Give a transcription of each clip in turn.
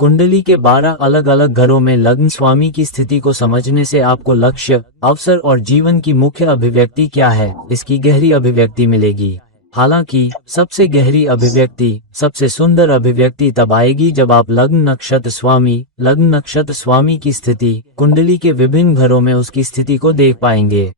कुंडली के 12 अलग अलग घरों में लग्न स्वामी की स्थिति को समझने से आपको लक्ष्य, अवसर और जीवन की मुख्य अभिव्यक्ति क्या है, इसकी गहरी अभिव्यक्ति मिलेगी। हालांकि सबसे गहरी अभिव्यक्ति, सबसे सुंदर अभिव्यक्ति तब आएगी जब आप लग्न नक्षत्र स्वामी की स्थिति, कुंडली के विभिन्न घरों में उसकी स्थिति को देख पाएंगे।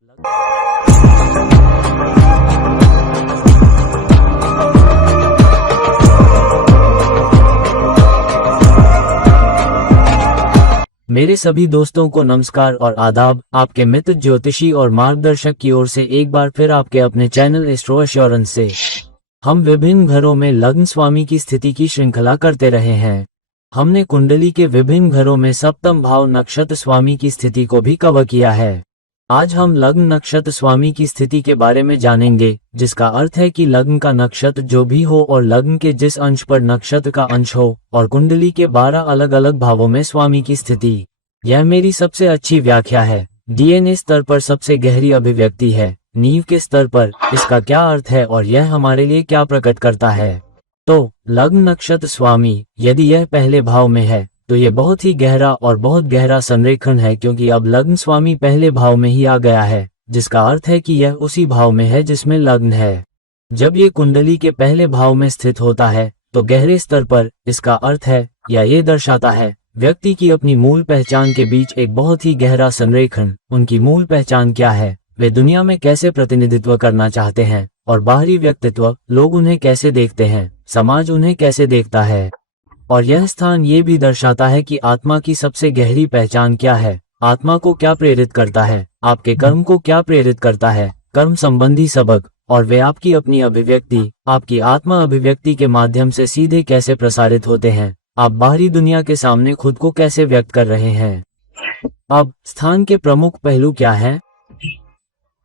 मेरे सभी दोस्तों को नमस्कार और आदाब। आपके मित्र ज्योतिषी और मार्गदर्शक की ओर से एक बार फिर आपके अपने चैनल एस्ट्रो एश्योरेंस से हम विभिन्न घरों में लग्न स्वामी की स्थिति की श्रृंखला करते रहे हैं। हमने कुंडली के विभिन्न घरों में सप्तम भाव नक्षत्र स्वामी की स्थिति को भी कवर किया है। आज हम लग्न नक्षत्र स्वामी की स्थिति के बारे में जानेंगे, जिसका अर्थ है कि लग्न का नक्षत्र जो भी हो और लग्न के जिस अंश पर नक्षत्र का अंश हो और कुंडली के 12 अलग अलग भावों में स्वामी की स्थिति। यह मेरी सबसे अच्छी व्याख्या है। डीएनए स्तर पर सबसे गहरी अभिव्यक्ति है। नींव के स्तर पर इसका क्या अर्थ है और यह हमारे लिए क्या प्रकट करता है। तो लग्न नक्षत्र स्वामी यदि यह पहले भाव में है तो ये बहुत ही गहरा और बहुत गहरा संरेखन है, क्योंकि अब लग्न स्वामी पहले भाव में ही आ गया है, जिसका अर्थ है कि यह उसी भाव में है जिसमें लग्न है। जब ये कुंडली के पहले भाव में स्थित होता है तो गहरे स्तर पर इसका अर्थ है या ये दर्शाता है व्यक्ति की अपनी मूल पहचान के बीच एक बहुत ही गहरा संरेखन। उनकी मूल पहचान क्या है, वे दुनिया में कैसे प्रतिनिधित्व करना चाहते हैं और बाहरी व्यक्तित्व, लोग उन्हें कैसे देखते हैं, समाज उन्हें कैसे देखता है। और यह स्थान ये भी दर्शाता है कि आत्मा की सबसे गहरी पहचान क्या है, आत्मा को क्या प्रेरित करता है, आपके कर्म को क्या प्रेरित करता है, कर्म संबंधी सबक, और वे आपकी अपनी अभिव्यक्ति, आपकी आत्मा अभिव्यक्ति के माध्यम से सीधे कैसे प्रसारित होते हैं। आप बाहरी दुनिया के सामने खुद को कैसे व्यक्त कर रहे हैं। अब स्थान के प्रमुख पहलू क्या है?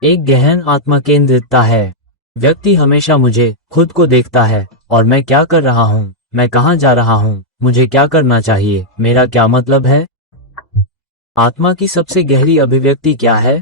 एक गहन आत्मा केंद्रितता है। व्यक्ति हमेशा मुझे, खुद को देखता है और मैं क्या कर रहा हूँ, मैं कहाँ जा रहा हूँ, मुझे क्या करना चाहिए, मेरा क्या मतलब है। आत्मा की सबसे गहरी अभिव्यक्ति क्या है?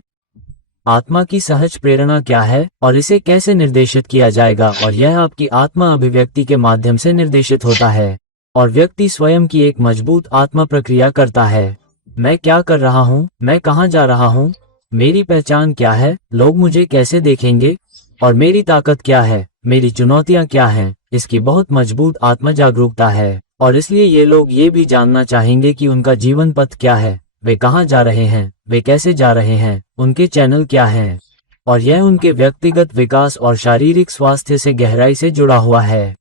आत्मा की सहज प्रेरणा क्या है और इसे कैसे निर्देशित किया जाएगा, और यह आपकी आत्मा अभिव्यक्ति के माध्यम से निर्देशित होता है। और व्यक्ति स्वयं की एक मजबूत आत्मा प्रक्रिया करता है। मैं क्या कर रहा हूँ, मैं कहाँ जा रहा हूँ, मेरी पहचान क्या है, लोग मुझे कैसे देखेंगे, और मेरी ताकत क्या है, मेरी चुनौतियाँ क्या हैं। इसकी बहुत मजबूत आत्म जागरूकता है और इसलिए ये लोग ये भी जानना चाहेंगे कि उनका जीवन पथ क्या है, वे कहाँ जा रहे हैं, वे कैसे जा रहे हैं, उनके चैनल क्या हैं। और यह उनके व्यक्तिगत विकास और शारीरिक स्वास्थ्य से गहराई से जुड़ा हुआ है।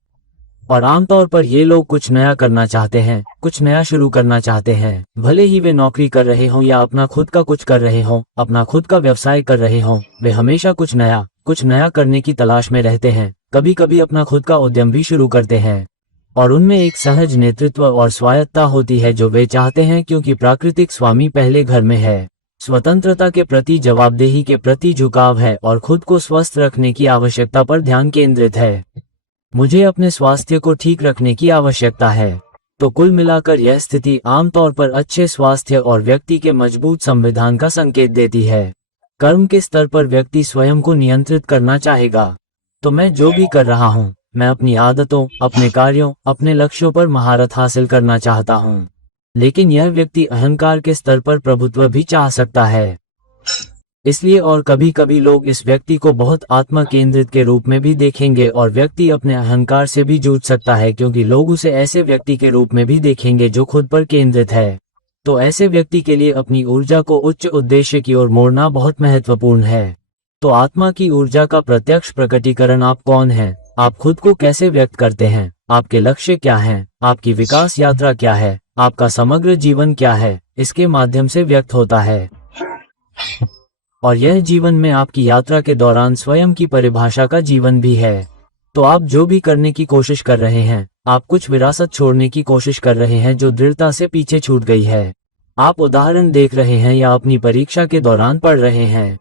और आमतौर पर ये लोग कुछ नया करना चाहते हैं, कुछ नया शुरू करना चाहते हैं। भले ही वे नौकरी कर रहे हों या अपना खुद का कुछ कर रहे हों, अपना खुद का व्यवसाय कर रहे हों, वे हमेशा कुछ नया करने की तलाश में रहते हैं। कभी कभी अपना खुद का उद्यम भी शुरू करते हैं और उनमें एक सहज नेतृत्व और स्वायत्ता होती है जो वे चाहते हैं, क्योंकि प्राकृतिक स्वामी पहले घर में है। स्वतंत्रता के प्रति, जवाबदेही के प्रति झुकाव है और खुद को स्वस्थ रखने की आवश्यकता पर ध्यान केंद्रित है। मुझे अपने स्वास्थ्य को ठीक रखने की आवश्यकता है। तो कुल मिलाकर यह स्थिति आमतौर पर अच्छे स्वास्थ्य और व्यक्ति के मजबूत संविधान का संकेत देती है। कर्म के स्तर पर व्यक्ति स्वयं को नियंत्रित करना चाहेगा। तो मैं जो भी कर रहा हूँ, मैं अपनी आदतों, अपने कार्यों, अपने लक्ष्यों पर महारत हासिल करना चाहता हूँ। लेकिन यह व्यक्ति अहंकार के स्तर पर प्रभुत्व भी चाह सकता है। इसलिए और कभी कभी लोग इस व्यक्ति को बहुत आत्मा केंद्रित के रूप में भी देखेंगे और व्यक्ति अपने अहंकार से भी जूझ सकता है, क्योंकि लोग उसे ऐसे व्यक्ति के रूप में भी देखेंगे जो खुद पर केंद्रित है। तो ऐसे व्यक्ति के लिए अपनी ऊर्जा को उच्च उद्देश्य की ओर मोड़ना बहुत महत्वपूर्ण है। तो आत्मा की ऊर्जा का प्रत्यक्ष प्रकटीकरण आप कौन हैं, आप खुद को कैसे व्यक्त करते हैं, आपके लक्ष्य क्या हैं, आपकी विकास यात्रा क्या है, आपका समग्र जीवन क्या है, इसके माध्यम से व्यक्त होता है। और यह जीवन में आपकी यात्रा के दौरान स्वयं की परिभाषा का जीवन भी है। तो आप जो भी करने की कोशिश कर रहे हैं, आप कुछ विरासत छोड़ने की कोशिश कर रहे हैं जो दृढ़ता से पीछे छूट गई है। आप उदाहरण देख रहे हैं या अपनी परीक्षा के दौरान पढ़ रहे हैं।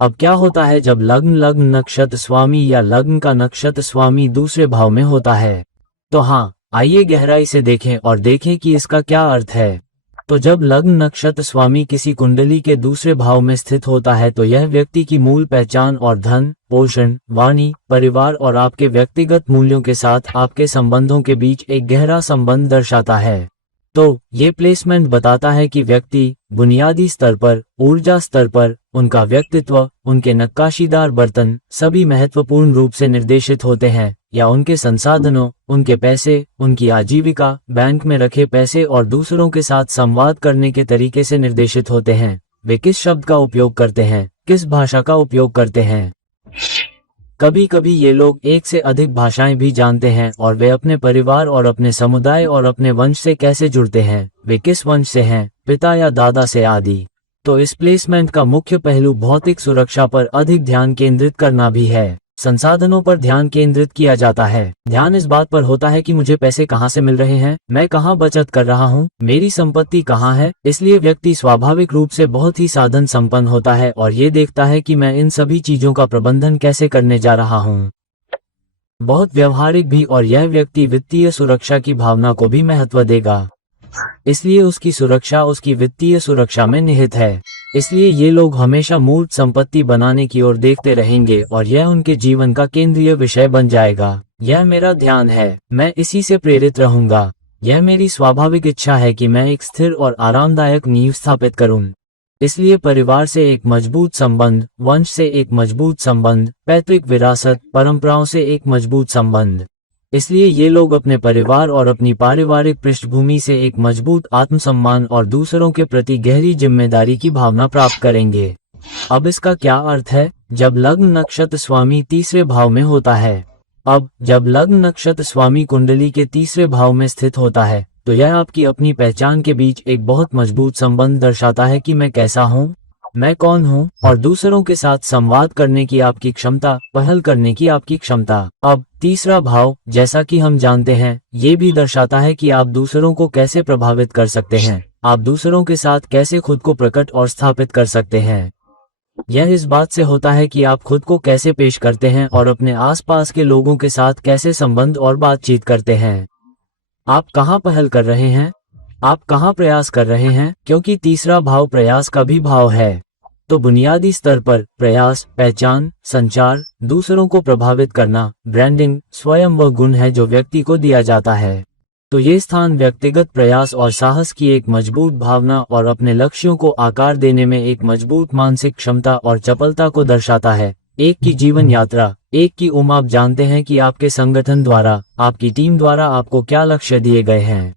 अब क्या होता है जब लग्न नक्षत्र स्वामी या लग्न का नक्षत्र स्वामी दूसरे भाव में होता है? तो हाँ, आइए गहराई से देखें और देखें कि इसका क्या अर्थ है। तो जब लग्न नक्षत्र स्वामी किसी कुंडली के दूसरे भाव में स्थित होता है तो यह व्यक्ति की मूल पहचान और धन, पोषण, वाणी, परिवार और आपके व्यक्तिगत मूल्यों के साथ आपके संबंधों के बीच एक गहरा संबंध दर्शाता है। तो ये प्लेसमेंट बताता है कि व्यक्ति बुनियादी स्तर पर, ऊर्जा स्तर पर, उनका व्यक्तित्व, उनके नक्काशीदार बर्तन सभी महत्वपूर्ण रूप से निर्देशित होते हैं, या उनके संसाधनों, उनके पैसे, उनकी आजीविका, बैंक में रखे पैसे और दूसरों के साथ संवाद करने के तरीके से निर्देशित होते हैं। वे किस शब्द का उपयोग करते हैं, किस भाषा का उपयोग करते हैं। कभी कभी ये लोग एक से अधिक भाषाएं भी जानते हैं और वे अपने परिवार और अपने समुदाय और अपने वंश से कैसे जुड़ते हैं, वे किस वंश से हैं, पिता या दादा से आदि। तो इस प्लेसमेंट का मुख्य पहलू भौतिक सुरक्षा पर अधिक ध्यान केंद्रित करना भी है। संसाधनों पर ध्यान केंद्रित किया जाता है। ध्यान इस बात पर होता है कि मुझे पैसे कहाँ से मिल रहे हैं, मैं कहाँ बचत कर रहा हूँ, मेरी संपत्ति कहाँ है। इसलिए व्यक्ति स्वाभाविक रूप से बहुत ही साधन संपन्न होता है और ये देखता है कि मैं इन सभी चीजों का प्रबंधन कैसे करने जा रहा हूँ। बहुत व्यवहारिक भी, और यह व्यक्ति वित्तीय सुरक्षा की भावना को भी महत्व देगा। इसलिए उसकी सुरक्षा उसकी वित्तीय सुरक्षा में निहित है। इसलिए ये लोग हमेशा मूर्त संपत्ति बनाने की ओर देखते रहेंगे और यह उनके जीवन का केंद्रीय विषय बन जाएगा। यह मेरा ध्यान है, मैं इसी से प्रेरित रहूंगा। यह मेरी स्वाभाविक इच्छा है कि मैं एक स्थिर और आरामदायक नींव स्थापित करूं। इसलिए परिवार से एक मजबूत संबंध, वंश से एक मजबूत संबंध, पैतृक विरासत, परंपराओं से एक मजबूत संबंध। इसलिए ये लोग अपने परिवार और अपनी पारिवारिक पृष्ठभूमि से एक मजबूत आत्मसम्मान और दूसरों के प्रति गहरी जिम्मेदारी की भावना प्राप्त करेंगे। अब इसका क्या अर्थ है? जब लग्न नक्षत्र स्वामी तीसरे भाव में होता है। अब जब लग्न नक्षत्र स्वामी कुंडली के तीसरे भाव में स्थित होता है तो यह आपकी अपनी पहचान के बीच एक बहुत मजबूत संबंध दर्शाता है कि मैं कैसा हूँ, मैं कौन हूँ, और दूसरों के साथ संवाद करने की आपकी क्षमता, पहल करने की आपकी क्षमता। अब तीसरा भाव, जैसा कि हम जानते हैं, ये भी दर्शाता है कि आप दूसरों को कैसे प्रभावित कर सकते हैं, आप दूसरों के साथ कैसे खुद को प्रकट और स्थापित कर सकते हैं। यह इस बात से होता है कि आप खुद को कैसे पेश करते हैं और अपने आसपास के लोगों के साथ कैसे संबंध और बातचीत करते हैं। आप कहाँ पहल कर रहे हैं, आप कहाँ प्रयास कर रहे हैं, क्योंकि तीसरा भाव प्रयास का भी भाव है। तो बुनियादी स्तर पर प्रयास, पहचान, संचार, दूसरों को प्रभावित करना, ब्रांडिंग स्वयं वह गुण है जो व्यक्ति को दिया जाता है। तो ये स्थान व्यक्तिगत प्रयास और साहस की एक मजबूत भावना और अपने लक्ष्यों को आकार देने में एक मजबूत मानसिक क्षमता और चपलता को दर्शाता है। एक की जीवन यात्रा, एक की आप जानते हैं कि आपके संगठन द्वारा, आपकी टीम द्वारा आपको क्या लक्ष्य दिए गए हैं।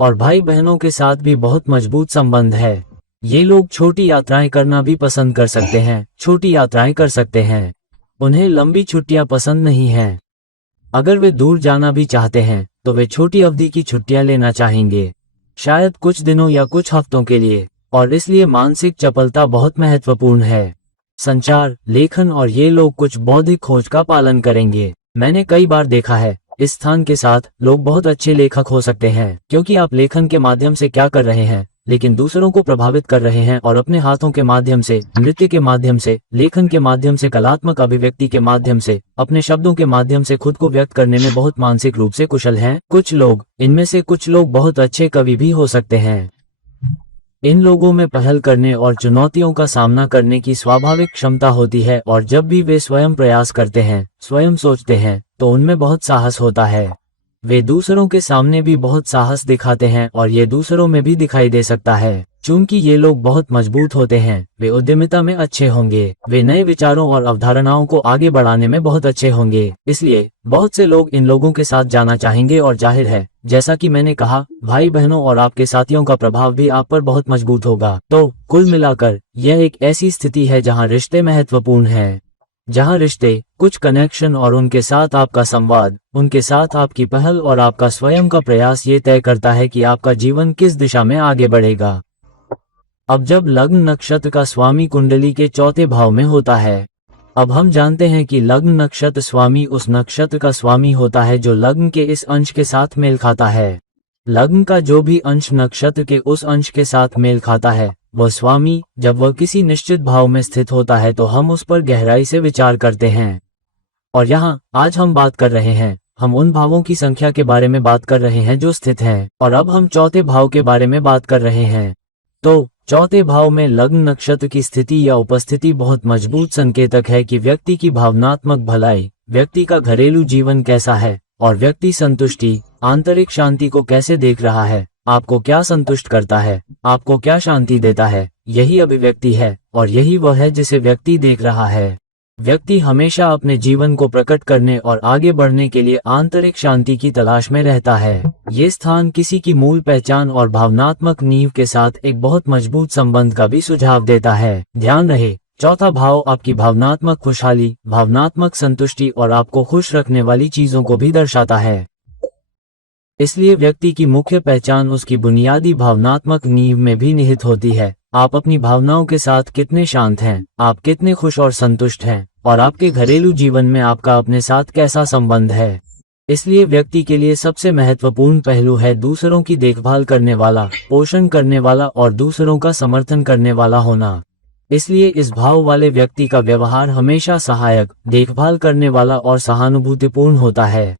और भाई बहनों के साथ भी बहुत मजबूत संबंध है। ये लोग छोटी यात्राएं करना भी पसंद कर सकते हैं, छोटी यात्राएं कर सकते हैं। उन्हें लंबी छुट्टियां पसंद नहीं हैं। अगर वे दूर जाना भी चाहते हैं तो वे छोटी अवधि की छुट्टियां लेना चाहेंगे, शायद कुछ दिनों या कुछ हफ्तों के लिए। और इसलिए मानसिक चपलता बहुत महत्वपूर्ण है। संचार, लेखन, और ये लोग कुछ बौद्धिक खोज का पालन करेंगे। मैंने कई बार देखा है, इस स्थान के साथ लोग बहुत अच्छे लेखक हो सकते हैं, क्योंकि आप लेखन के माध्यम से क्या कर रहे हैं, लेकिन दूसरों को प्रभावित कर रहे हैं और अपने हाथों के माध्यम से, नृत्य के माध्यम से, लेखन के माध्यम से, कलात्मक अभिव्यक्ति के माध्यम से, अपने शब्दों के माध्यम से खुद को व्यक्त करने में बहुत मानसिक रूप से कुशल हैं। कुछ लोग, इनमें से कुछ लोग बहुत अच्छे कवि भी हो सकते हैं। इन लोगों में पहल करने और चुनौतियों का सामना करने की स्वाभाविक क्षमता होती है, और जब भी वे स्वयं प्रयास करते हैं, स्वयं सोचते हैं, तो उनमें बहुत साहस होता है। वे दूसरों के सामने भी बहुत साहस दिखाते हैं और ये दूसरों में भी दिखाई दे सकता है। चूंकि ये लोग बहुत मजबूत होते हैं, वे उद्यमिता में अच्छे होंगे, वे नए विचारों और अवधारणाओं को आगे बढ़ाने में बहुत अच्छे होंगे। इसलिए बहुत से लोग इन लोगों के साथ जाना चाहेंगे, और जाहिर है, जैसा कि मैंने कहा, भाई बहनों और आपके साथियों का प्रभाव भी आप पर बहुत मजबूत होगा। तो कुल मिलाकर यह एक ऐसी स्थिति है जहाँ रिश्ते महत्वपूर्ण हैं, जहाँ रिश्ते, कुछ कनेक्शन और उनके साथ आपका संवाद, उनके साथ आपकी पहल और आपका स्वयं का प्रयास ये तय करता है कि आपका जीवन किस दिशा में आगे बढ़ेगा। अब जब लग्न नक्षत्र का स्वामी कुंडली के चौथे भाव में होता है, अब हम जानते हैं कि लग्न नक्षत्र स्वामी उस नक्षत्र का स्वामी होता है जो लग्न के इस अंश के साथ मेल खाता है। लग्न का जो भी अंश नक्षत्र के उस अंश के साथ मेल खाता है, वह स्वामी, जब वह किसी निश्चित भाव में स्थित होता है तो हम उस पर गहराई से विचार करते हैं। और यहाँ आज हम बात कर रहे हैं हम उन भावों की संख्या के बारे में बात कर रहे हैं जो स्थित हैं, और अब हम चौथे भाव के बारे में बात कर रहे हैं। तो चौथे भाव में लग्न नक्षत्र की स्थिति या उपस्थिति बहुत मजबूत संकेतक है कि व्यक्ति की भावनात्मक भलाई, व्यक्ति का घरेलू जीवन कैसा है और व्यक्ति संतुष्टि, आंतरिक शांति को कैसे देख रहा है। आपको क्या संतुष्ट करता है, आपको क्या शांति देता है, यही अभिव्यक्ति है और यही वह है जिसे व्यक्ति देख रहा है। व्यक्ति हमेशा अपने जीवन को प्रकट करने और आगे बढ़ने के लिए आंतरिक शांति की तलाश में रहता है। ये स्थान किसी की मूल पहचान और भावनात्मक नींव के साथ एक बहुत मजबूत संबंध का भी सुझाव देता है। ध्यान रहे, चौथा भाव आपकी भावनात्मक खुशहाली, भावनात्मक संतुष्टि और आपको खुश रखने वाली चीजों को भी दर्शाता है। इसलिए व्यक्ति की मुख्य पहचान उसकी बुनियादी भावनात्मक नींव में भी निहित होती है। आप अपनी भावनाओं के साथ कितने शांत हैं, आप कितने खुश और संतुष्ट हैं, और आपके घरेलू जीवन में आपका अपने साथ कैसा संबंध है। इसलिए व्यक्ति के लिए सबसे महत्वपूर्ण पहलू है दूसरों की देखभाल करने वाला, पोषण करने वाला और दूसरों का समर्थन करने वाला होना। इसलिए इस भाव वाले व्यक्ति का व्यवहार हमेशा सहायक, देखभाल करने वाला और सहानुभूतिपूर्ण होता है।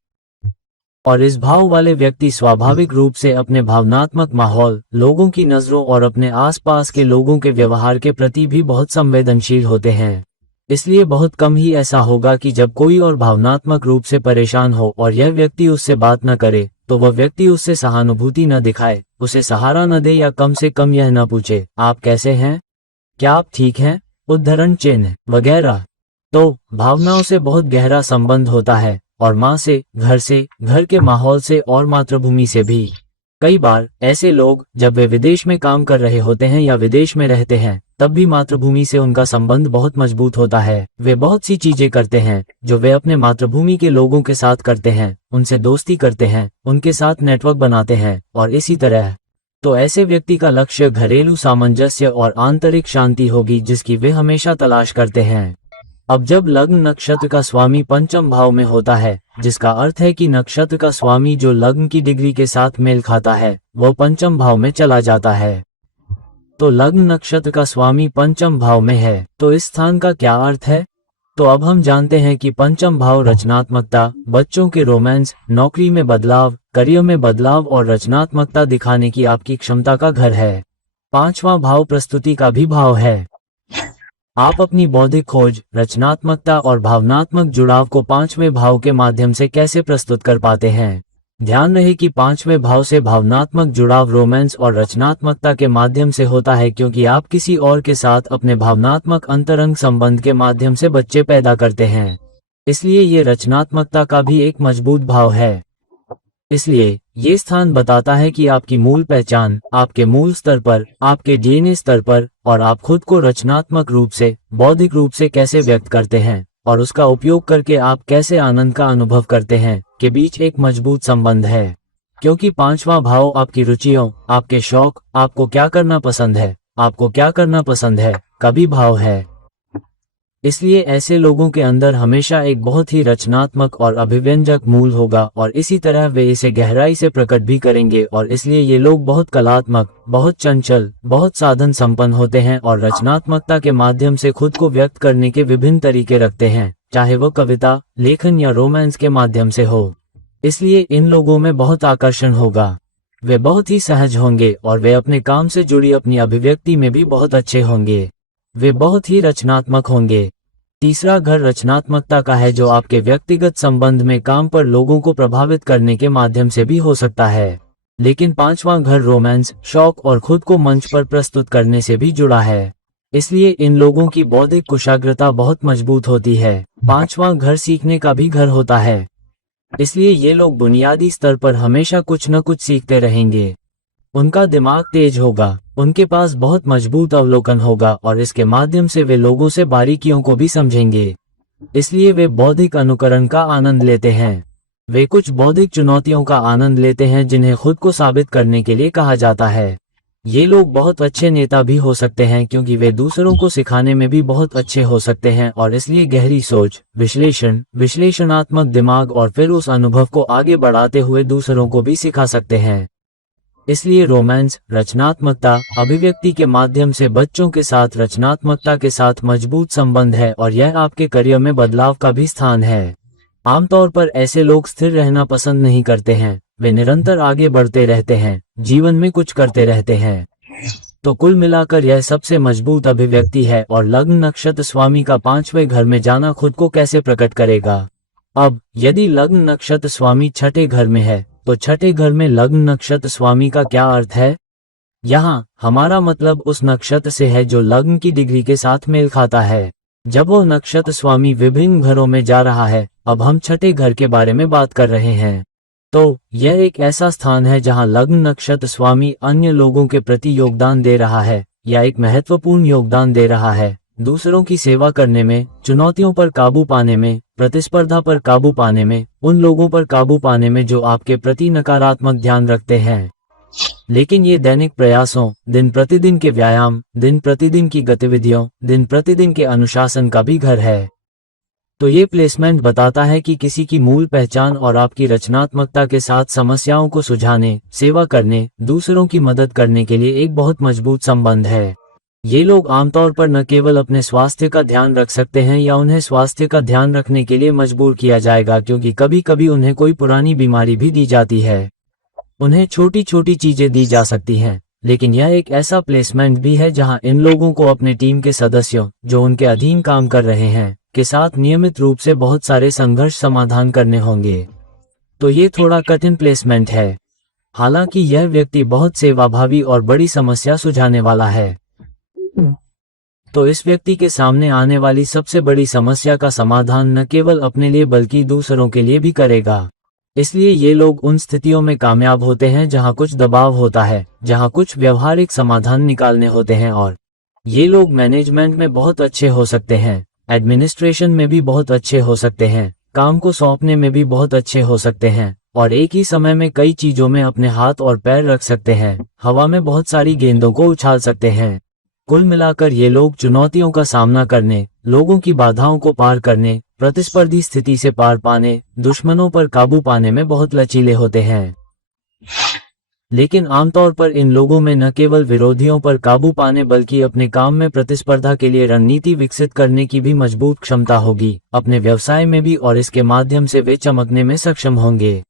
और इस भाव वाले व्यक्ति स्वाभाविक रूप से अपने भावनात्मक माहौल, लोगों की नजरों और अपने आसपास के लोगों के व्यवहार के प्रति भी बहुत संवेदनशील होते हैं। इसलिए बहुत कम ही ऐसा होगा कि जब कोई और भावनात्मक रूप से परेशान हो और यह व्यक्ति उससे बात न करे, तो वह व्यक्ति उससे सहानुभूति न दिखाए, उसे सहारा न दे या कम से कम यह न पूछे, आप कैसे हैं, क्या आप ठीक हैं, उद्धरण चिन्ह वगैरह। तो भावनाओं से बहुत गहरा संबंध होता है, और माँ से, घर से, घर के माहौल से और मातृभूमि से भी। कई बार ऐसे लोग जब वे विदेश में काम कर रहे होते हैं या विदेश में रहते हैं, तब भी मातृभूमि से उनका संबंध बहुत मजबूत होता है। वे बहुत सी चीजें करते हैं जो वे अपने मातृभूमि के लोगों के साथ करते हैं, उनसे दोस्ती करते हैं, उनके साथ नेटवर्क बनाते हैं और इसी तरह। तो ऐसे व्यक्ति का लक्ष्य घरेलू सामंजस्य और आंतरिक शांति होगी जिसकी वे हमेशा तलाश करते हैं। अब जब लग्न नक्षत्र का स्वामी पंचम भाव में होता है, जिसका अर्थ है कि नक्षत्र का स्वामी जो लग्न की डिग्री के साथ मेल खाता है, वो पंचम भाव में चला जाता है। तो लग्न नक्षत्र का स्वामी पंचम भाव में है, तो इस स्थान का क्या अर्थ है? तो अब हम जानते हैं कि पंचम भाव रचनात्मकता, बच्चों के रोमांस, नौकरी में बदलाव, करियर में बदलाव और रचनात्मकता दिखाने की आपकी क्षमता का घर है। पांचवा भाव प्रस्तुति का भी भाव है। आप अपनी बौद्धिक खोज, रचनात्मकता और भावनात्मक जुड़ाव को पांचवें भाव के माध्यम से कैसे प्रस्तुत कर पाते हैं। ध्यान रहे कि पांचवें भाव से भावनात्मक जुड़ाव रोमांस और रचनात्मकता के माध्यम से होता है, क्योंकि आप किसी और के साथ अपने भावनात्मक अंतरंग संबंध के माध्यम से बच्चे पैदा करते हैं। इसलिए ये रचनात्मकता का भी एक मजबूत भाव है। इसलिए ये स्थान बताता है कि आपकी मूल पहचान, आपके मूल स्तर पर, आपके डीएनए स्तर पर, और आप खुद को रचनात्मक रूप से, बौद्धिक रूप से कैसे व्यक्त करते हैं और उसका उपयोग करके आप कैसे आनंद का अनुभव करते हैं, के बीच एक मजबूत संबंध है। क्योंकि पांचवा भाव आपकी रुचियों, आपके शौक, आपको क्या करना पसंद है, आपको क्या करना पसंद है, का भी भाव है। इसलिए ऐसे लोगों के अंदर हमेशा एक बहुत ही रचनात्मक और अभिव्यंजक मूल होगा और इसी तरह वे इसे गहराई से प्रकट भी करेंगे, और इसलिए ये लोग बहुत कलात्मक, बहुत चंचल, बहुत साधन संपन्न होते हैं और रचनात्मकता के माध्यम से खुद को व्यक्त करने के विभिन्न तरीके रखते हैं, चाहे वो कविता, लेखन या रोमांस के माध्यम से हो। इसलिए इन लोगों में बहुत आकर्षण होगा। वे बहुत ही सहज होंगे और वे अपने काम से जुड़ी अपनी अभिव्यक्ति में भी बहुत अच्छे होंगे। वे बहुत ही रचनात्मक होंगे। तीसरा घर रचनात्मकता का है, जो आपके व्यक्तिगत संबंध में काम पर लोगों को प्रभावित करने के माध्यम से भी हो सकता है। लेकिन पांचवा घर रोमांस, शौक और खुद को मंच पर प्रस्तुत करने से भी जुड़ा है। इसलिए इन लोगों की बौद्धिक कुशाग्रता बहुत मजबूत होती है। पांचवा घर सीखने का भी घर होता है। इसलिए ये लोग बुनियादी स्तर पर हमेशा कुछ न कुछ सीखते रहेंगे। उनका दिमाग तेज होगा, उनके पास बहुत मजबूत अवलोकन होगा और इसके माध्यम से वे लोगों से बारीकियों को भी समझेंगे। इसलिए वे बौद्धिक अनुकरण का आनंद लेते हैं। वे कुछ बौद्धिक चुनौतियों का आनंद लेते हैं जिन्हें खुद को साबित करने के लिए कहा जाता है। ये लोग बहुत अच्छे नेता भी हो सकते हैं, क्योंकि वे दूसरों को सिखाने में भी बहुत अच्छे हो सकते हैं और इसलिए गहरी सोच, विश्लेषण, विश्लेषणात्मक दिमाग और फिर उस अनुभव को आगे बढ़ाते हुए दूसरों को भी सिखा सकते हैं। इसलिए रोमांस, रचनात्मकता, अभिव्यक्ति के माध्यम से बच्चों के साथ रचनात्मकता के साथ मजबूत संबंध है और यह आपके करियर में बदलाव का भी स्थान है। आमतौर पर ऐसे लोग स्थिर रहना पसंद नहीं करते हैं, वे निरंतर आगे बढ़ते रहते हैं, जीवन में कुछ करते रहते हैं। तो कुल मिलाकर यह सबसे मजबूत अभिव्यक्ति है। और लग्न नक्षत्र स्वामी का 5वें घर में जाना खुद को कैसे प्रकट करेगा। अब यदि लग्न नक्षत्र स्वामी छठे घर में है, तो छठे घर में लग्न नक्षत्र स्वामी का क्या अर्थ है। यहाँ हमारा मतलब उस नक्षत्र से है जो लग्न की डिग्री के साथ मेल खाता है। जब वो नक्षत्र स्वामी विभिन्न घरों में जा रहा है, अब हम छठे घर के बारे में बात कर रहे हैं। तो यह एक ऐसा स्थान है जहां लग्न नक्षत्र स्वामी अन्य लोगों के प्रति योगदान दे रहा है, या एक महत्वपूर्ण योगदान दे रहा है, दूसरों की सेवा करने में, चुनौतियों पर काबू पाने में, प्रतिस्पर्धा पर काबू पाने में, उन लोगों पर काबू पाने में जो आपके प्रति नकारात्मक ध्यान रखते हैं। लेकिन ये दैनिक प्रयासों, दिन प्रतिदिन के व्यायाम, दिन प्रतिदिन की गतिविधियों, दिन प्रतिदिन के अनुशासन का भी घर है। तो ये प्लेसमेंट बताता है कि किसी की मूल पहचान और आपकी रचनात्मकता के साथ समस्याओं को सुलझाने, सेवा करने, दूसरों की मदद करने के लिए एक बहुत मजबूत संबंध है। ये लोग आमतौर पर न केवल अपने स्वास्थ्य का ध्यान रख सकते हैं या उन्हें स्वास्थ्य का ध्यान रखने के लिए मजबूर किया जाएगा, क्योंकि कभी कभी उन्हें कोई पुरानी बीमारी भी दी जाती है। उन्हें छोटी छोटी चीजें दी जा सकती हैं, लेकिन यह एक ऐसा प्लेसमेंट भी है जहां इन लोगों को अपने टीम के सदस्यों, जो उनके अधीन काम कर रहे हैं, के साथ नियमित रूप से बहुत सारे संघर्ष समाधान करने होंगे। तो ये थोड़ा कठिन प्लेसमेंट है। हालांकि यह व्यक्ति बहुत सेवाभावी और बड़ी समस्या सुलझाने वाला है। तो इस व्यक्ति के सामने आने वाली सबसे बड़ी समस्या का समाधान न केवल अपने लिए बल्कि दूसरों के लिए भी करेगा। इसलिए ये लोग उन स्थितियों में कामयाब होते हैं जहां कुछ दबाव होता है, जहां कुछ व्यवहारिक समाधान निकालने होते हैं। और ये लोग मैनेजमेंट में बहुत अच्छे हो सकते हैं, एडमिनिस्ट्रेशन में भी बहुत अच्छे हो सकते हैं, काम को सौंपने में भी बहुत अच्छे हो सकते हैं, और एक ही समय में कई चीजों में अपने हाथ और पैर रख सकते हैं, हवा में बहुत सारी गेंदों को उछाल सकते हैं। कुल मिलाकर ये लोग चुनौतियों का सामना करने, लोगों की बाधाओं को पार करने, प्रतिस्पर्धी स्थिति से पार पाने, दुश्मनों पर काबू पाने में बहुत लचीले होते हैं। लेकिन आमतौर पर इन लोगों में न केवल विरोधियों पर काबू पाने बल्कि अपने काम में प्रतिस्पर्धा के लिए रणनीति विकसित करने की भी मजबूत क्षमता होगी, अपने व्यवसाय में भी, और इसके माध्यम से वे चमकने में सक्षम होंगे।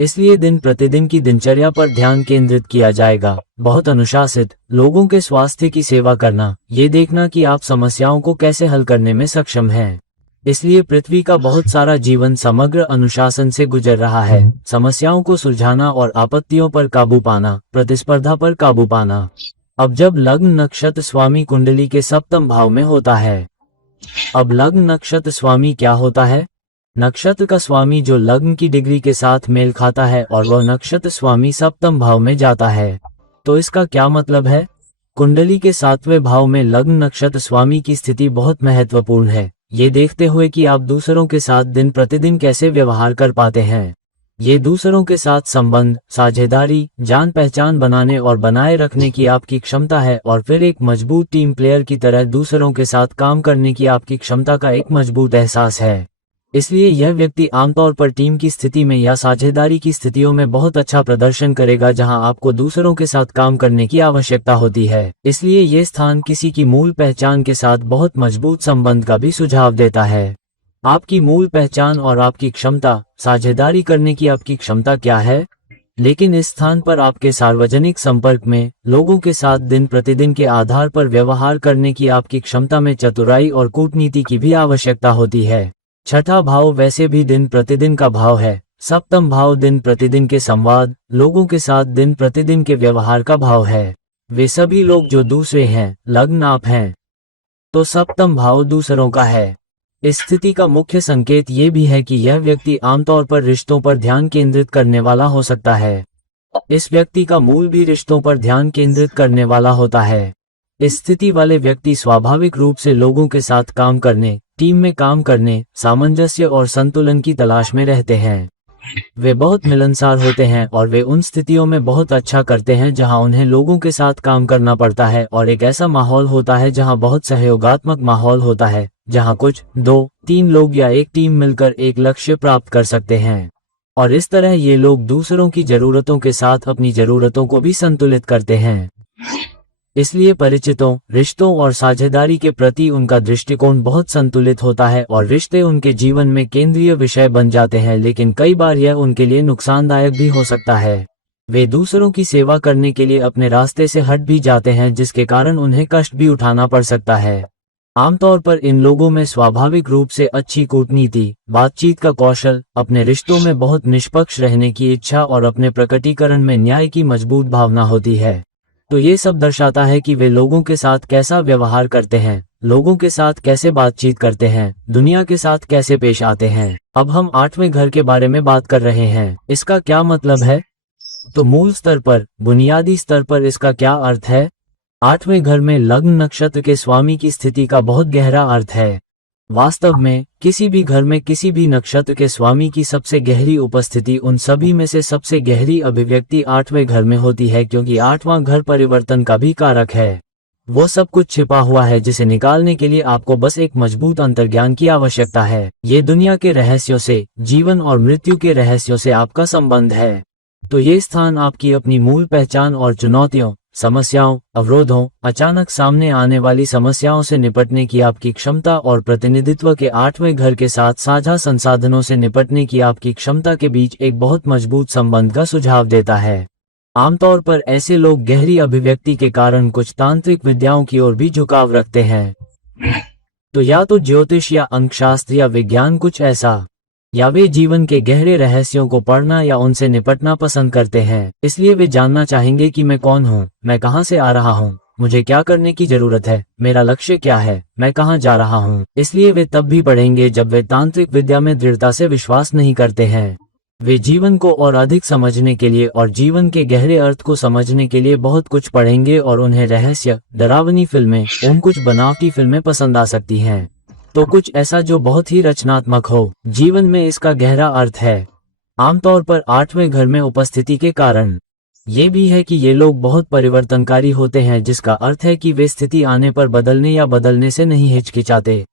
इसलिए दिन प्रतिदिन की दिनचर्या पर ध्यान केंद्रित किया जाएगा, बहुत अनुशासित, लोगों के स्वास्थ्य की सेवा करना, ये देखना कि आप समस्याओं को कैसे हल करने में सक्षम हैं। इसलिए पृथ्वी का बहुत सारा जीवन समग्र अनुशासन से गुजर रहा है, समस्याओं को सुलझाना और आपत्तियों पर काबू पाना, प्रतिस्पर्धा पर काबू पाना। अब जब लग्न नक्षत्र स्वामी कुंडली के सप्तम भाव में होता है, अब लग्न नक्षत्र स्वामी क्या होता है। नक्षत्र का स्वामी जो लग्न की डिग्री के साथ मेल खाता है और वह नक्षत्र स्वामी सप्तम भाव में जाता है। तो इसका क्या मतलब है। कुंडली के 7वें भाव में लग्न नक्षत्र स्वामी की स्थिति बहुत महत्वपूर्ण है, ये देखते हुए कि आप दूसरों के साथ दिन प्रतिदिन कैसे व्यवहार कर पाते हैं। ये दूसरों के साथ संबंध, साझेदारी, जान पहचान बनाने और बनाए रखने की आपकी क्षमता है, और फिर एक मजबूत टीम प्लेयर की तरह दूसरों के साथ काम करने की आपकी क्षमता का एक मजबूत एहसास है। इसलिए यह व्यक्ति आमतौर पर टीम की स्थिति में या साझेदारी की स्थितियों में बहुत अच्छा प्रदर्शन करेगा जहां आपको दूसरों के साथ काम करने की आवश्यकता होती है। इसलिए यह स्थान किसी की मूल पहचान के साथ बहुत मजबूत संबंध का भी सुझाव देता है। आपकी मूल पहचान और आपकी क्षमता, साझेदारी करने की आपकी क्षमता क्या है। लेकिन इस स्थान पर आपके सार्वजनिक संपर्क में, लोगों के साथ दिन प्रतिदिन के आधार पर व्यवहार करने की आपकी क्षमता में चतुराई और कूटनीति की भी आवश्यकता होती है। छठा भाव वैसे भी दिन प्रतिदिन का भाव है, सप्तम भाव दिन प्रतिदिन के संवाद, लोगों के साथ दिन प्रतिदिन के व्यवहार का भाव है। वे सभी लोग जो दूसरे हैं, लग्न आप हैं, तो सप्तम भाव दूसरों का है। इस स्थिति का मुख्य संकेत ये भी है कि यह व्यक्ति आमतौर पर रिश्तों पर ध्यान केंद्रित करने वाला हो सकता है। इस व्यक्ति का मूल भी रिश्तों पर ध्यान केंद्रित करने वाला होता है। इस स्थिति वाले व्यक्ति स्वाभाविक रूप से लोगों के साथ काम करने, टीम में काम करने, सामंजस्य और संतुलन की तलाश में रहते हैं। वे बहुत मिलनसार होते हैं और वे उन स्थितियों में बहुत अच्छा करते हैं जहां उन्हें लोगों के साथ काम करना पड़ता है, और एक ऐसा माहौल होता है जहां बहुत सहयोगात्मक माहौल होता है, जहां कुछ 2-3 लोग या एक टीम मिलकर एक लक्ष्य प्राप्त कर सकते हैं। और इस तरह ये लोग दूसरों की जरूरतों के साथ अपनी जरूरतों को भी संतुलित करते हैं। इसलिए परिचितों, रिश्तों और साझेदारी के प्रति उनका दृष्टिकोण बहुत संतुलित होता है और रिश्ते उनके जीवन में केंद्रीय विषय बन जाते हैं, लेकिन कई बार यह उनके लिए नुकसानदायक भी हो सकता है। वे दूसरों की सेवा करने के लिए अपने रास्ते से हट भी जाते हैं, जिसके कारण उन्हें कष्ट भी उठाना पड़ सकता है। आमतौर पर इन लोगों में स्वाभाविक रूप से अच्छी कूटनीति, बातचीत का कौशल, अपने रिश्तों में बहुत निष्पक्ष रहने की इच्छा और अपने प्रकटीकरण में न्याय की मजबूत भावना होती है। तो ये सब दर्शाता है कि वे लोगों के साथ कैसा व्यवहार करते हैं, लोगों के साथ कैसे बातचीत करते हैं, दुनिया के साथ कैसे पेश आते हैं। अब हम 8वें घर के बारे में बात कर रहे हैं। इसका क्या मतलब है? तो मूल स्तर पर, बुनियादी स्तर पर इसका क्या अर्थ है? 8वें घर में लग्न नक्षत्र के स्वामी की स्थिति का बहुत गहरा अर्थ है। वास्तव में किसी भी घर में किसी भी नक्षत्र के स्वामी की सबसे गहरी उपस्थिति, उन सभी में से सबसे गहरी अभिव्यक्ति 8वें घर में होती है, क्योंकि 8वां घर परिवर्तन का भी कारक है। वो सब कुछ छिपा हुआ है जिसे निकालने के लिए आपको बस एक मजबूत अंतर्ज्ञान की आवश्यकता है। ये दुनिया के रहस्यों से, जीवन और मृत्यु के रहस्यों से आपका संबंध है। तो ये स्थान आपकी अपनी मूल पहचान और चुनौतियों, समस्याओं, अवरोधों, अचानक सामने आने वाली समस्याओं से निपटने की आपकी क्षमता और प्रतिनिधित्व के 8वें घर के साथ साझा संसाधनों से निपटने की आपकी क्षमता के बीच एक बहुत मजबूत संबंध का सुझाव देता है। आमतौर पर ऐसे लोग गहरी अभिव्यक्ति के कारण कुछ तांत्रिक विद्याओं की ओर भी झुकाव रखते हैं। तो या तो ज्योतिष या अंकशास्त्र या विज्ञान, कुछ ऐसा, या वे जीवन के गहरे रहस्यों को पढ़ना या उनसे निपटना पसंद करते हैं। इसलिए वे जानना चाहेंगे कि मैं कौन हूँ, मैं कहाँ से आ रहा हूँ, मुझे क्या करने की जरूरत है, मेरा लक्ष्य क्या है, मैं कहाँ जा रहा हूँ। इसलिए वे तब भी पढ़ेंगे जब वे तांत्रिक विद्या में दृढ़ता से विश्वास नहीं करते हैं। वे जीवन को और अधिक समझने के लिए और जीवन के गहरे अर्थ को समझने के लिए बहुत कुछ पढ़ेंगे और उन्हें रहस्य, डरावनी फिल्में, कुछ बनावटी फिल्में पसंद आ सकती हैं। तो कुछ ऐसा जो बहुत ही रचनात्मक हो। जीवन में इसका गहरा अर्थ है। आमतौर पर 8वें घर में उपस्थिति के कारण ये भी है कि ये लोग बहुत परिवर्तनकारी होते हैं, जिसका अर्थ है कि वे स्थिति आने पर बदलने या बदलने से नहीं हिचकिचाते।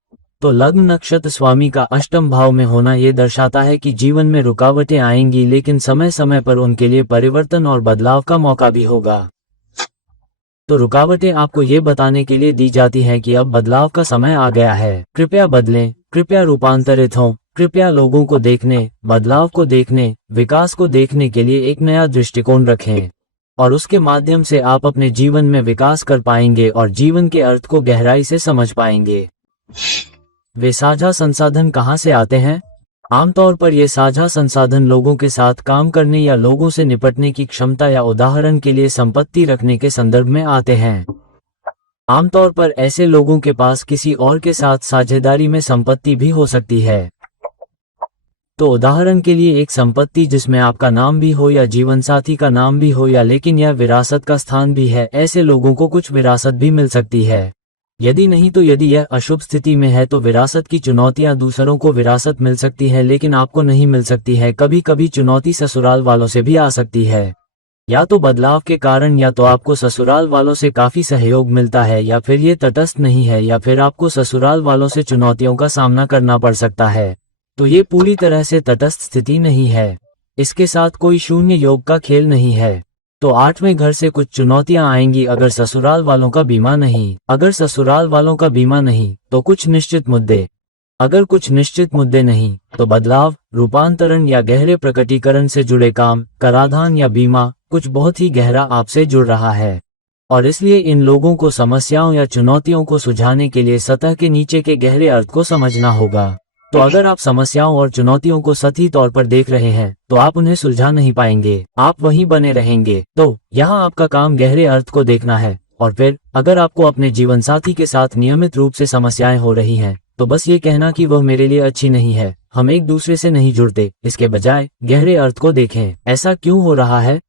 तो लग्न नक्षत्र स्वामी का अष्टम भाव में होना ये दर्शाता है कि जीवन में रुकावटें आएंगी, लेकिन समय समय पर उनके लिए परिवर्तन और बदलाव का मौका भी होगा। तो रुकावटें आपको ये बताने के लिए दी जाती हैं कि अब बदलाव का समय आ गया है। कृपया बदलें, कृपया रूपांतरित हों, कृपया लोगों को देखने, बदलाव को देखने, विकास को देखने के लिए एक नया दृष्टिकोण रखें, और उसके माध्यम से आप अपने जीवन में विकास कर पाएंगे और जीवन के अर्थ को गहराई से समझ पाएंगे। वे साझा संसाधन कहाँ से आते हैं? आमतौर पर ये साझा संसाधन लोगों के साथ काम करने या लोगों से निपटने की क्षमता या उदाहरण के लिए संपत्ति रखने के संदर्भ में आते हैं। आमतौर पर ऐसे लोगों के पास किसी और के साथ साझेदारी में संपत्ति भी हो सकती है। तो उदाहरण के लिए एक संपत्ति जिसमें आपका नाम भी हो या जीवनसाथी का नाम भी हो, या लेकिन यह विरासत का स्थान भी है। ऐसे लोगों को कुछ विरासत भी मिल सकती है। यदि नहीं तो यदि यह अशुभ स्थिति में है तो विरासत की चुनौतियां दूसरों को विरासत मिल सकती है, लेकिन आपको नहीं मिल सकती है। कभी कभी चुनौती ससुराल वालों से भी आ सकती है। या तो बदलाव के कारण या तो आपको ससुराल वालों से काफी सहयोग मिलता है, या फिर ये तटस्थ नहीं है, या फिर आपको ससुराल वालों से चुनौतियों का सामना करना पड़ सकता है। तो ये पूरी तरह से तटस्थ स्थिति नहीं है। इसके साथ कोई शून्य योग का खेल नहीं है। तो 8वें घर से कुछ चुनौतियां आएंगी अगर ससुराल वालों का बीमा नहीं। अगर ससुराल वालों का बीमा नहीं तो कुछ निश्चित मुद्दे। अगर कुछ निश्चित मुद्दे नहीं तो बदलाव, रूपांतरण या गहरे प्रकटीकरण से जुड़े काम, कराधान या बीमा, कुछ बहुत ही गहरा आपसे जुड़ रहा है। और इसलिए इन लोगों को समस्याओं या चुनौतियों को सुलझाने के लिए सतह के नीचे के गहरे अर्थ को समझना होगा। तो अगर आप समस्याओं और चुनौतियों को सतही तौर पर देख रहे हैं तो आप उन्हें सुलझा नहीं पाएंगे, आप वहीं बने रहेंगे। तो यहाँ आपका काम गहरे अर्थ को देखना है। और फिर अगर आपको अपने जीवन साथी के साथ नियमित रूप से समस्याएं हो रही हैं तो बस ये कहना कि वह मेरे लिए अच्छी नहीं है, हम एक दूसरे से नहीं जुड़ते, इसके बजाय गहरे अर्थ को देखें। ऐसा क्यों हो रहा है?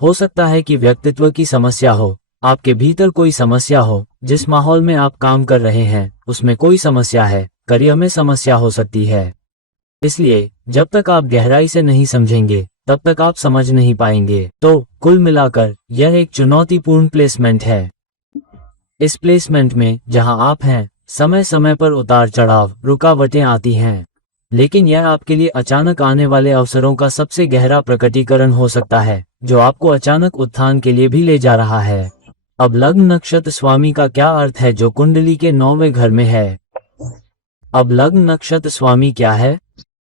हो सकता है कि व्यक्तित्व की समस्या हो, आपके भीतर कोई समस्या हो, जिस माहौल में आप काम कर रहे हैं उसमें कोई समस्या है, करियर में समस्या हो सकती है। इसलिए जब तक आप गहराई से नहीं समझेंगे तब तक आप समझ नहीं पाएंगे। तो कुल मिलाकर यह एक चुनौतीपूर्ण प्लेसमेंट है। इस प्लेसमेंट में जहां आप हैं समय समय पर उतार चढ़ाव, रुकावटें आती हैं, लेकिन यह आपके लिए अचानक आने वाले अवसरों का सबसे गहरा प्रकटीकरण हो सकता है जो आपको अचानक उत्थान के लिए भी ले जा रहा है। अब लग्न नक्षत्र स्वामी का क्या अर्थ है जो कुंडली के 9वें घर में है। अब लग्न नक्षत्र स्वामी क्या है?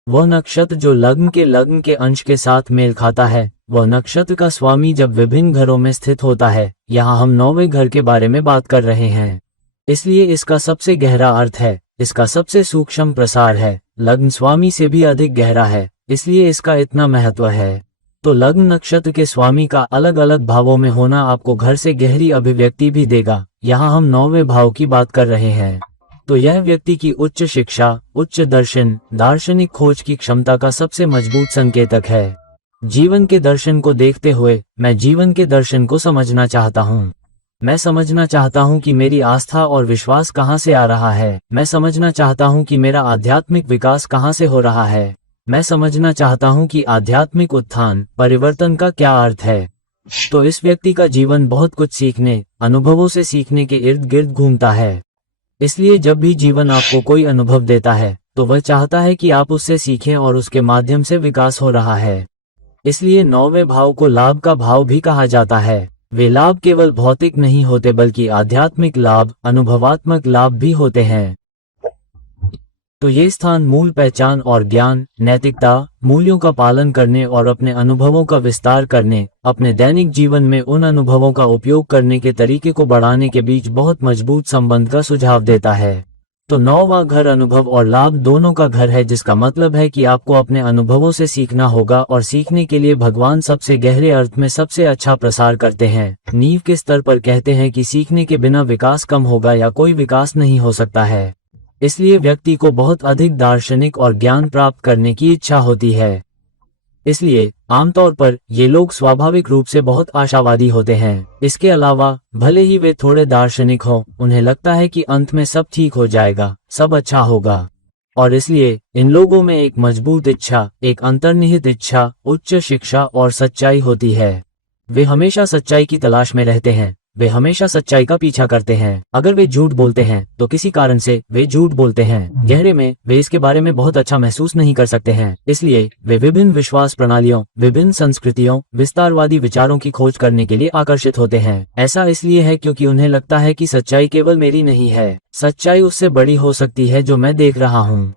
वह नक्षत्र जो लग्न के अंश के साथ मेल खाता है। वह नक्षत्र का स्वामी जब विभिन्न घरों में स्थित होता है। यहाँ हम 9वें घर के बारे में बात कर रहे हैं, इसलिए इसका सबसे गहरा अर्थ है, इसका सबसे सूक्ष्म प्रसार है, लग्न स्वामी से भी अधिक गहरा है, इसलिए इसका इतना महत्व है। तो लग्न नक्षत्र के स्वामी का अलग अलग भावों में होना आपको घर से गहरी अभिव्यक्ति भी देगा। यहाँ हम 9वें भाव की बात कर रहे हैं, तो यह व्यक्ति की उच्च शिक्षा, उच्च दर्शन, दार्शनिक खोज की क्षमता का सबसे मजबूत संकेतक है। जीवन के दर्शन को देखते हुए मैं जीवन के दर्शन को समझना चाहता हूँ। मैं समझना चाहता हूँ कि मेरी आस्था और विश्वास कहाँ से आ रहा है। मैं समझना चाहता हूँ कि मेरा आध्यात्मिक विकास कहाँ से हो रहा है। मैं समझना चाहता हूँ कि आध्यात्मिक उत्थान, परिवर्तन का क्या अर्थ है। तो इस व्यक्ति का जीवन बहुत कुछ सीखने, अनुभवों से सीखने के इर्द गिर्द घूमता है। इसलिए जब भी जीवन आपको कोई अनुभव देता है तो वह चाहता है कि आप उससे सीखें और उसके माध्यम से विकास हो रहा है। इसलिए 9वें भाव को लाभ का भाव भी कहा जाता है। वे लाभ केवल भौतिक नहीं होते बल्कि आध्यात्मिक लाभ, अनुभवात्मक लाभ भी होते हैं। तो ये स्थान मूल पहचान और ज्ञान, नैतिकता, मूल्यों का पालन करने और अपने अनुभवों का विस्तार करने, अपने दैनिक जीवन में उन अनुभवों का उपयोग करने के तरीके को बढ़ाने के बीच बहुत मजबूत संबंध का सुझाव देता है। तो 9वां घर अनुभव और लाभ दोनों का घर है, जिसका मतलब है कि आपको अपने अनुभवों से सीखना होगा और सीखने के लिए भगवान सबसे गहरे अर्थ में सबसे अच्छा प्रसार करते हैं। नींव के स्तर पर कहते हैं कि सीखने के बिना विकास कम होगा या कोई विकास नहीं हो सकता है। इसलिए व्यक्ति को बहुत अधिक दार्शनिक और ज्ञान प्राप्त करने की इच्छा होती है। इसलिए आमतौर पर ये लोग स्वाभाविक रूप से बहुत आशावादी होते हैं। इसके अलावा भले ही वे थोड़े दार्शनिक हों, उन्हें लगता है कि अंत में सब ठीक हो जाएगा, सब अच्छा होगा। और इसलिए इन लोगों में एक मजबूत इच्छा, एक अंतर्निहित इच्छा, उच्च शिक्षा और सच्चाई होती है। वे हमेशा सच्चाई की तलाश में रहते हैं। वे हमेशा सच्चाई का पीछा करते हैं। अगर वे झूठ बोलते हैं तो किसी कारण से वे झूठ बोलते हैं। गहरे में वे इसके बारे में बहुत अच्छा महसूस नहीं कर सकते हैं। इसलिए वे विभिन्न विश्वास प्रणालियों, विभिन्न संस्कृतियों, विस्तारवादी विचारों की खोज करने के लिए आकर्षित होते हैं। ऐसा इसलिए है क्योंकि उन्हें लगता है कि सच्चाई केवल मेरी नहीं है, सच्चाई उससे बड़ी हो सकती है जो मैं देख रहा हूँ।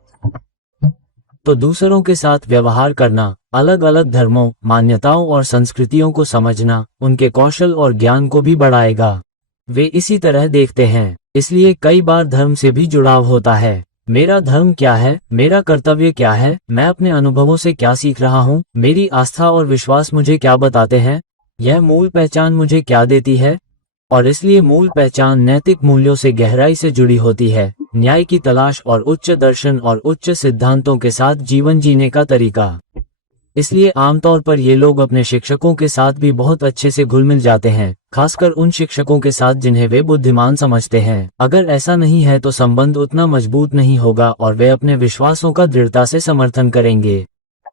तो दूसरों के साथ व्यवहार करना, अलग अलग धर्मों, मान्यताओं और संस्कृतियों को समझना उनके कौशल और ज्ञान को भी बढ़ाएगा। वे इसी तरह देखते हैं, इसलिए कई बार धर्म से भी जुड़ाव होता है। मेरा धर्म क्या है, मेरा कर्तव्य क्या है, मैं अपने अनुभवों से क्या सीख रहा हूँ, मेरी आस्था और विश्वास मुझे क्या बताते हैं, यह मूल पहचान मुझे क्या देती है। और इसलिए मूल पहचान नैतिक मूल्यों से गहराई से जुड़ी होती है, न्याय की तलाश और उच्च दर्शन और उच्च सिद्धांतों के साथ जीवन जीने का तरीका। इसलिए आमतौर पर ये लोग अपने शिक्षकों के साथ भी बहुत अच्छे से घुल मिल जाते हैं, खासकर उन शिक्षकों के साथ जिन्हें वे बुद्धिमान समझते हैं। अगर ऐसा नहीं है तो संबंध उतना मजबूत नहीं होगा और वे अपने विश्वासों का दृढ़ता से समर्थन करेंगे।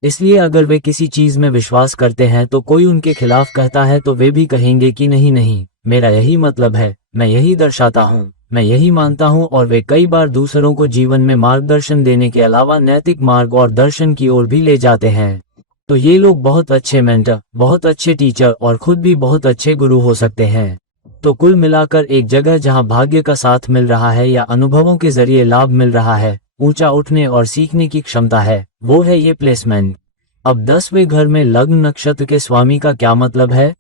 इसलिए अगर वे किसी चीज में विश्वास करते हैं तो कोई उनके खिलाफ कहता है तो वे भी कहेंगे कि नहीं नहीं, मेरा यही मतलब है, मैं यही दर्शाता हूँ, मैं यही मानता हूँ। और वे कई बार दूसरों को जीवन में मार्गदर्शन देने के अलावा नैतिक मार्ग और दर्शन की ओर भी ले जाते हैं। तो ये लोग बहुत अच्छे मेंटर, बहुत अच्छे टीचर और खुद भी बहुत अच्छे गुरु हो सकते हैं। तो कुल मिलाकर एक जगह जहाँ भाग्य का साथ मिल रहा है या अनुभवों के जरिए लाभ मिल रहा है, ऊंचा उठने और सीखने की क्षमता है, वो है ये प्लेसमेंट। अब 10वें घर में लग्न नक्षत्र के स्वामी का क्या मतलब है?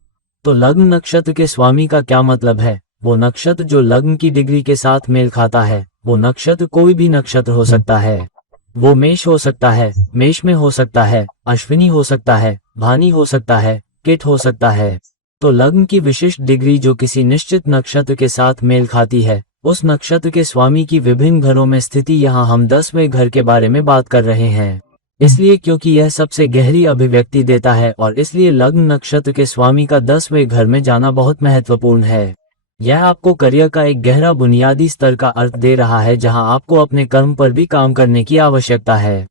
तो लग्न नक्षत्र के स्वामी का क्या मतलब है? वो नक्षत्र जो लग्न की डिग्री के साथ मेल खाता है। वो नक्षत्र कोई भी नक्षत्र हो सकता है। वो मेष हो सकता है, मेष में हो सकता है, अश्विनी हो सकता है, भानी हो सकता है, किट हो सकता है। तो लग्न की विशिष्ट डिग्री जो किसी निश्चित नक्षत्र के साथ मेल खाती है, उस नक्षत्र के स्वामी की विभिन्न घरों में स्थिति। यहाँ हम 10वें घर के बारे में बात कर रहे हैं, इसलिए क्योंकि यह सबसे गहरी अभिव्यक्ति देता है और इसलिए लग्न नक्षत्र के स्वामी का 10वें घर में जाना बहुत महत्वपूर्ण है। यह आपको करियर का एक गहरा बुनियादी स्तर का अर्थ दे रहा है जहां आपको अपने कर्म पर भी काम करने की आवश्यकता है।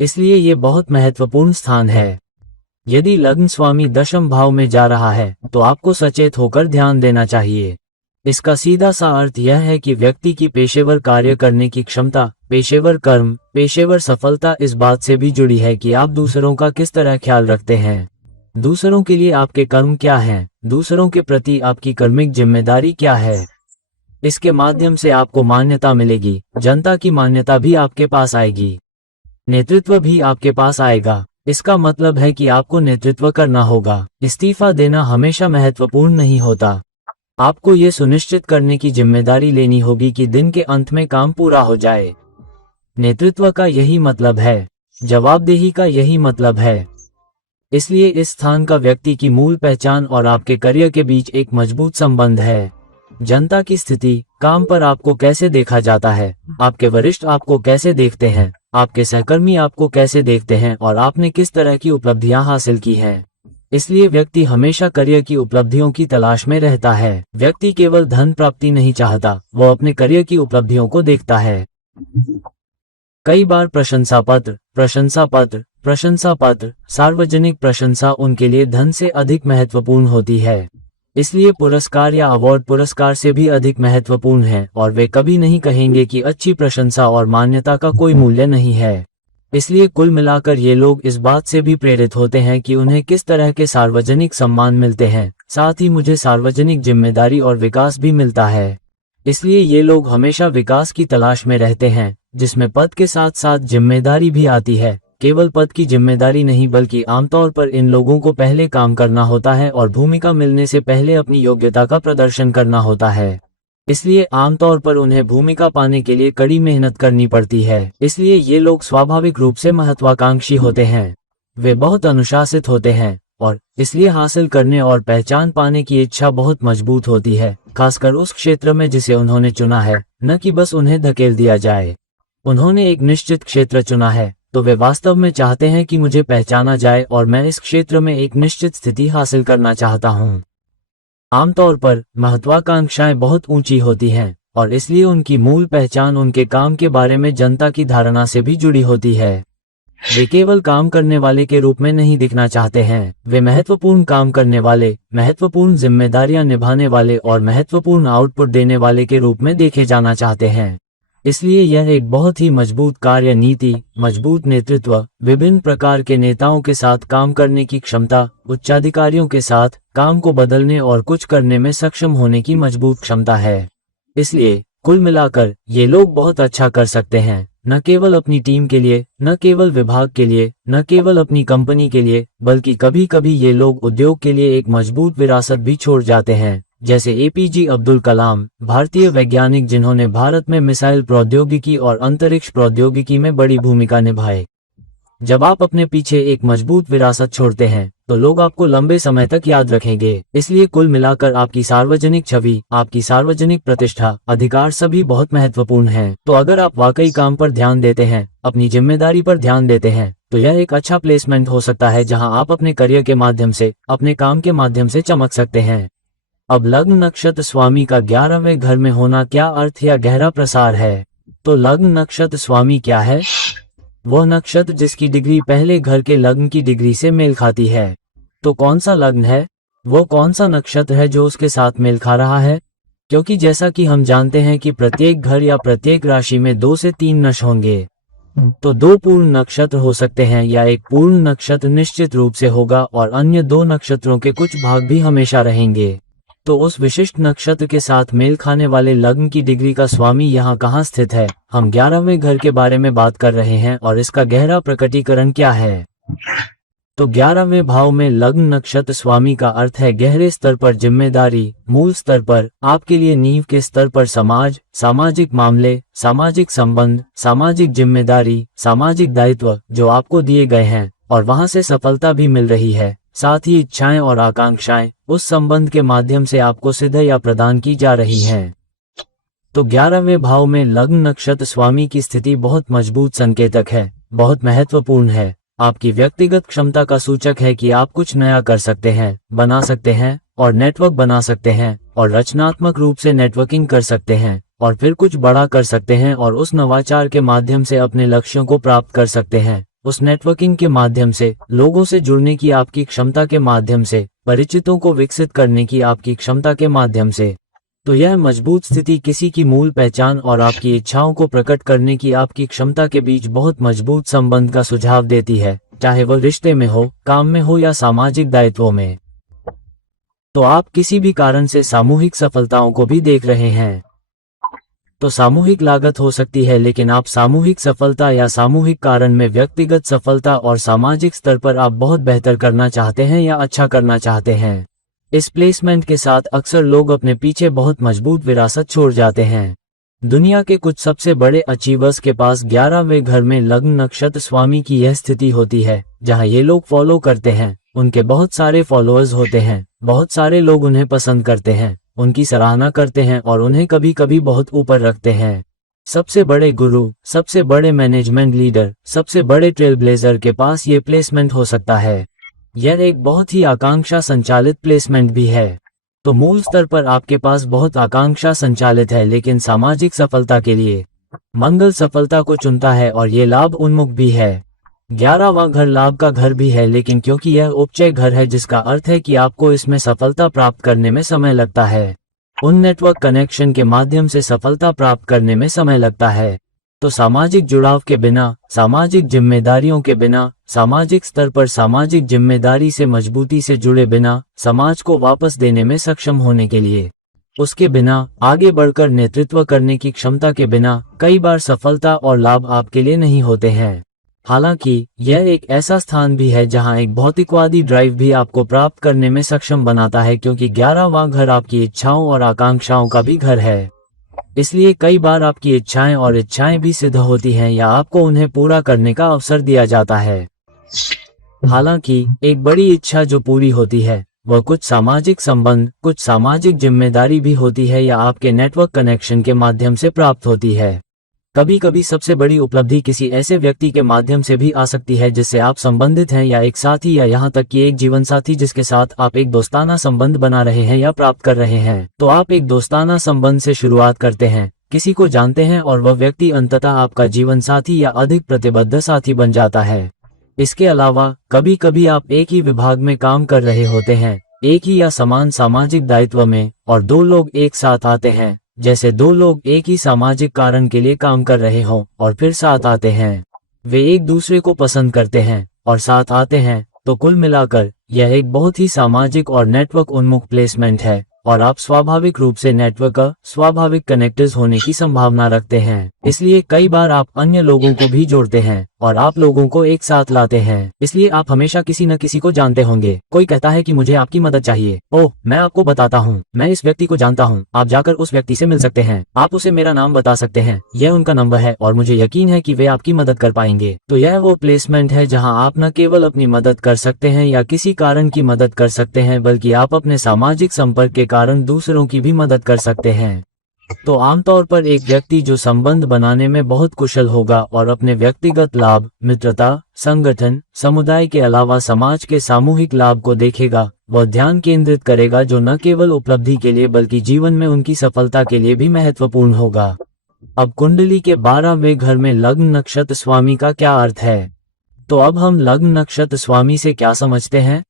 इसलिए ये बहुत महत्वपूर्ण स्थान है। यदि लग्न स्वामी 10वें भाव में जा रहा है तो आपको सचेत होकर ध्यान देना चाहिए। इसका सीधा सा अर्थ यह है कि व्यक्ति की पेशेवर कार्य करने की क्षमता, पेशेवर कर्म, पेशेवर सफलता इस बात से भी जुड़ी है कि आप दूसरों का किस तरह ख्याल रखते हैं। दूसरों के लिए आपके कर्म क्या हैं, दूसरों के प्रति आपकी कर्मिक जिम्मेदारी क्या है। इसके माध्यम से आपको मान्यता मिलेगी, जनता की मान्यता भी आपके पास आएगी, नेतृत्व भी आपके पास आएगा। इसका मतलब है कि आपको नेतृत्व करना होगा। इस्तीफा देना हमेशा महत्वपूर्ण नहीं होता। आपको ये सुनिश्चित करने की जिम्मेदारी लेनी होगी कि दिन के अंत में काम पूरा हो जाए। नेतृत्व का यही मतलब है, जवाबदेही का यही मतलब है। इसलिए इस स्थान का व्यक्ति की मूल पहचान और आपके करियर के बीच एक मजबूत संबंध है। जनता की स्थिति, काम पर आपको कैसे देखा जाता है, आपके वरिष्ठ आपको कैसे देखते हैं, आपके सहकर्मी आपको कैसे देखते हैं और आपने किस तरह की उपलब्धियां हासिल की हैं। इसलिए व्यक्ति हमेशा करियर की उपलब्धियों की तलाश में रहता है। व्यक्ति केवल धन प्राप्ति नहीं चाहता, वो अपने करियर की उपलब्धियों को देखता है। कई बार प्रशंसा पत्र, सार्वजनिक प्रशंसा उनके लिए धन से अधिक महत्वपूर्ण होती है। इसलिए पुरस्कार या अवार्ड पुरस्कार से भी अधिक महत्वपूर्ण है और वे कभी नहीं कहेंगे कि अच्छी प्रशंसा और मान्यता का कोई मूल्य नहीं है। इसलिए कुल मिलाकर ये लोग इस बात से भी प्रेरित होते हैं कि उन्हें किस तरह के सार्वजनिक सम्मान मिलते हैं, साथ ही मुझे सार्वजनिक जिम्मेदारी और विकास भी मिलता है। इसलिए ये लोग हमेशा विकास की तलाश में रहते हैं, जिसमें पद के साथ साथ जिम्मेदारी भी आती है। केवल पद की जिम्मेदारी नहीं, बल्कि आमतौर पर इन लोगों को पहले काम करना होता है और भूमिका मिलने से पहले अपनी योग्यता का प्रदर्शन करना होता है। इसलिए आमतौर पर उन्हें भूमिका पाने के लिए कड़ी मेहनत करनी पड़ती है। इसलिए ये लोग स्वाभाविक रूप से महत्वाकांक्षी होते हैं, वे बहुत अनुशासित होते हैं और इसलिए हासिल करने और पहचान पाने की इच्छा बहुत मजबूत होती है, खासकर उस क्षेत्र में जिसे उन्होंने चुना है, न कि बस उन्हें धकेल दिया जाए। उन्होंने एक निश्चित क्षेत्र चुना है, तो वे वास्तव में चाहते हैं कि मुझे पहचाना जाए और मैं इस क्षेत्र में एक निश्चित स्थिति हासिल करना चाहता हूँ। आमतौर पर महत्वाकांक्षाएं बहुत ऊंची होती हैं और इसलिए उनकी मूल पहचान उनके काम के बारे में जनता की धारणा से भी जुड़ी होती है। वे केवल काम करने वाले के रूप में नहीं दिखना चाहते हैं, वे महत्वपूर्ण काम करने वाले, महत्वपूर्ण जिम्मेदारियां निभाने वाले और महत्वपूर्ण आउटपुट देने वाले के रूप में देखे जाना चाहते हैं। इसलिए यह एक बहुत ही मजबूत कार्य नीति, मजबूत नेतृत्व, विभिन्न प्रकार के नेताओं के साथ काम करने की क्षमता, उच्चाधिकारियों के साथ काम को बदलने और कुछ करने में सक्षम होने की मजबूत क्षमता है। इसलिए कुल मिलाकर ये लोग बहुत अच्छा कर सकते हैं, न केवल अपनी टीम के लिए, न केवल विभाग के लिए, न केवल अपनी कंपनी के लिए, बल्कि कभी कभी ये लोग उद्योग के लिए एक मजबूत विरासत भी छोड़ जाते हैं। जैसे एपीजे अब्दुल कलाम, भारतीय वैज्ञानिक जिन्होंने भारत में मिसाइल प्रौद्योगिकी और अंतरिक्ष प्रौद्योगिकी में बड़ी भूमिका निभाई। जब आप अपने पीछे एक मजबूत विरासत छोड़ते हैं, तो लोग आपको लंबे समय तक याद रखेंगे। इसलिए कुल मिलाकर आपकी सार्वजनिक छवि, आपकी सार्वजनिक प्रतिष्ठा, अधिकार सभी बहुत महत्वपूर्ण हैं। तो अगर आप वाकई काम पर ध्यान देते हैं, अपनी जिम्मेदारी पर ध्यान देते हैं, तो यह एक अच्छा प्लेसमेंट हो सकता है जहां आप अपने करियर के माध्यम से, अपने काम के माध्यम से चमक सकते हैं। अब लग्न नक्षत्र स्वामी का 11वें घर में होना क्या अर्थ या गहरा प्रसार है। तो लग्न नक्षत्र स्वामी क्या है? वह नक्षत्र जिसकी डिग्री पहले घर के लग्न की डिग्री से मेल खाती है। तो कौन सा लग्न है, वो कौन सा नक्षत्र है जो उसके साथ मेल खा रहा है? क्योंकि जैसा कि हम जानते हैं कि प्रत्येक घर या प्रत्येक राशि में 2 से 3 नक्ष होंगे, तो 2 पूर्ण नक्षत्र हो सकते हैं या एक पूर्ण नक्षत्र निश्चित रूप से होगा और अन्य 2 नक्षत्रों के कुछ भाग भी हमेशा रहेंगे। तो उस विशिष्ट नक्षत्र के साथ मेल खाने वाले लग्न की डिग्री का स्वामी यहाँ कहाँ स्थित है? हम 11वें घर के बारे में बात कर रहे हैं और इसका गहरा प्रकटीकरण क्या है? तो 11वें भाव में लग्न नक्षत्र स्वामी का अर्थ है गहरे स्तर पर जिम्मेदारी, मूल स्तर पर, आपके लिए नींव के स्तर पर समाज, सामाजिक मामले, सामाजिक संबंध, सामाजिक जिम्मेदारी, सामाजिक दायित्व जो आपको दिए गए हैं और वहां से सफलता भी मिल रही है। साथ ही इच्छाएं और आकांक्षाएं उस संबंध के माध्यम से आपको सिद्ध या प्रदान की जा रही हैं। तो 11वें भाव में लग्न नक्षत्र स्वामी की स्थिति बहुत मजबूत संकेतक है, बहुत महत्वपूर्ण है। आपकी व्यक्तिगत क्षमता का सूचक है कि आप कुछ नया कर सकते हैं, बना सकते हैं और नेटवर्क बना सकते हैं और रचनात्मक रूप से नेटवर्किंग कर सकते हैं और फिर कुछ बड़ा कर सकते हैं और उस नवाचार के माध्यम से अपने लक्ष्यों को प्राप्त कर सकते हैं। उस नेटवर्किंग के माध्यम से, लोगों से जुड़ने की आपकी क्षमता के माध्यम से, परिचितों को विकसित करने की आपकी क्षमता के माध्यम से। तो यह मजबूत स्थिति किसी की मूल पहचान और आपकी इच्छाओं को प्रकट करने की आपकी क्षमता के बीच बहुत मजबूत संबंध का सुझाव देती है, चाहे वह रिश्ते में हो, काम में हो या सामाजिक दायित्वों में। तो आप किसी भी कारण से सामूहिक सफलताओं को भी देख रहे हैं। तो सामूहिक लागत हो सकती है, लेकिन आप सामूहिक सफलता या सामूहिक कारण में व्यक्तिगत सफलता और सामाजिक स्तर पर आप बहुत बेहतर करना चाहते हैं या अच्छा करना चाहते हैं। इस प्लेसमेंट के साथ अक्सर लोग अपने पीछे बहुत मजबूत विरासत छोड़ जाते हैं। दुनिया के कुछ सबसे बड़े अचीवर्स के पास 11वें घर में लग्न नक्षत्र स्वामी की यह स्थिति होती है, जहां ये लोग फॉलो करते हैं। उनके बहुत सारे फॉलोअर्स होते हैं, बहुत सारे लोग उन्हें पसंद करते हैं, उनकी सराहना करते हैं और उन्हें कभी कभी बहुत ऊपर रखते हैं। सबसे बड़े गुरु, सबसे बड़े मैनेजमेंट लीडर, सबसे बड़े ट्रेल ब्लेजर के पास ये प्लेसमेंट हो सकता है। यह एक बहुत ही आकांक्षा संचालित प्लेसमेंट भी है। तो मूल स्तर पर आपके पास बहुत आकांक्षा संचालित है, लेकिन सामाजिक सफलता के लिए मंगल सफलता को चुनता है और ये लाभ उन्मुख भी है। 11वां घर लाभ का घर भी है, लेकिन क्योंकि यह उपचय घर है, जिसका अर्थ है कि आपको इसमें सफलता प्राप्त करने में समय लगता है। उन नेटवर्क कनेक्शन के माध्यम से सफलता प्राप्त करने में समय लगता है। तो सामाजिक जुड़ाव के बिना, सामाजिक जिम्मेदारियों के बिना, सामाजिक स्तर पर सामाजिक जिम्मेदारी से मजबूती से जुड़े बिना, समाज को वापस देने में सक्षम होने के लिए, उसके बिना, आगे बढ़कर नेतृत्व करने की क्षमता के बिना, कई बार सफलता और लाभ आपके लिए नहीं होते हैं। हालांकि यह एक ऐसा स्थान भी है जहां एक भौतिकवादी ड्राइव भी आपको प्राप्त करने में सक्षम बनाता है, क्योंकि 11वां घर आपकी इच्छाओं और आकांक्षाओं का भी घर है। इसलिए कई बार आपकी इच्छाएं भी सिद्ध होती हैं या आपको उन्हें पूरा करने का अवसर दिया जाता है। हालांकि एक बड़ी इच्छा जो पूरी होती है वह कुछ सामाजिक संबंध, कुछ सामाजिक जिम्मेदारी भी होती है या आपके नेटवर्क कनेक्शन के माध्यम से प्राप्त होती है। कभी कभी सबसे बड़ी उपलब्धि किसी ऐसे व्यक्ति के माध्यम से भी आ सकती है जिससे आप संबंधित हैं, या एक साथी, या यहाँ तक कि एक जीवन साथी जिसके साथ आप एक दोस्ताना संबंध बना रहे हैं या प्राप्त कर रहे हैं। तो आप एक दोस्ताना संबंध से शुरुआत करते हैं, किसी को जानते हैं और वह व्यक्ति अंततः आपका जीवन साथी या अधिक प्रतिबद्ध साथी बन जाता है। इसके अलावा कभी कभी आप एक ही विभाग में काम कर रहे होते हैं, एक ही या समान सामाजिक दायित्व में, और दो लोग एक साथ आते हैं, जैसे दो लोग एक ही सामाजिक कारण के लिए काम कर रहे हों और फिर साथ आते हैं। वे एक दूसरे को पसंद करते हैं और साथ आते हैं। तो कुल मिलाकर यह एक बहुत ही सामाजिक और नेटवर्क उन्मुख प्लेसमेंट है, और आप स्वाभाविक रूप से नेटवर्क स्वाभाविक कनेक्टर्स होने की संभावना रखते हैं। इसलिए कई बार आप अन्य लोगों को भी जोड़ते हैं और आप लोगों को एक साथ लाते हैं। इसलिए आप हमेशा किसी न किसी को जानते होंगे। कोई कहता है कि मुझे आपकी मदद चाहिए। ओह, मैं आपको बताता हूँ, मैं इस व्यक्ति को जानता हूँ। आप जाकर उस व्यक्ति से मिल सकते हैं, आप उसे मेरा नाम बता सकते हैं, यह उनका नंबर है और मुझे यकीन है कि वे आपकी मदद कर पाएंगे। तो यह वो प्लेसमेंट है जहाँ आप न केवल अपनी मदद कर सकते हैं या किसी कारण की मदद कर सकते हैं, बल्कि आप अपने सामाजिक संपर्क के कारण दूसरों की भी मदद कर सकते हैं। तो आमतौर पर एक व्यक्ति जो संबंध बनाने में बहुत कुशल होगा और अपने व्यक्तिगत लाभ, मित्रता, संगठन, समुदाय के अलावा समाज के सामूहिक लाभ को देखेगा, वह ध्यान केंद्रित करेगा, जो न केवल उपलब्धि के लिए बल्कि जीवन में उनकी सफलता के लिए भी महत्वपूर्ण होगा। अब कुंडली के 12वें घर में लग्न नक्षत्र स्वामी का क्या अर्थ है? तो अब हम लग्न नक्षत्र स्वामी से क्या समझते हैं?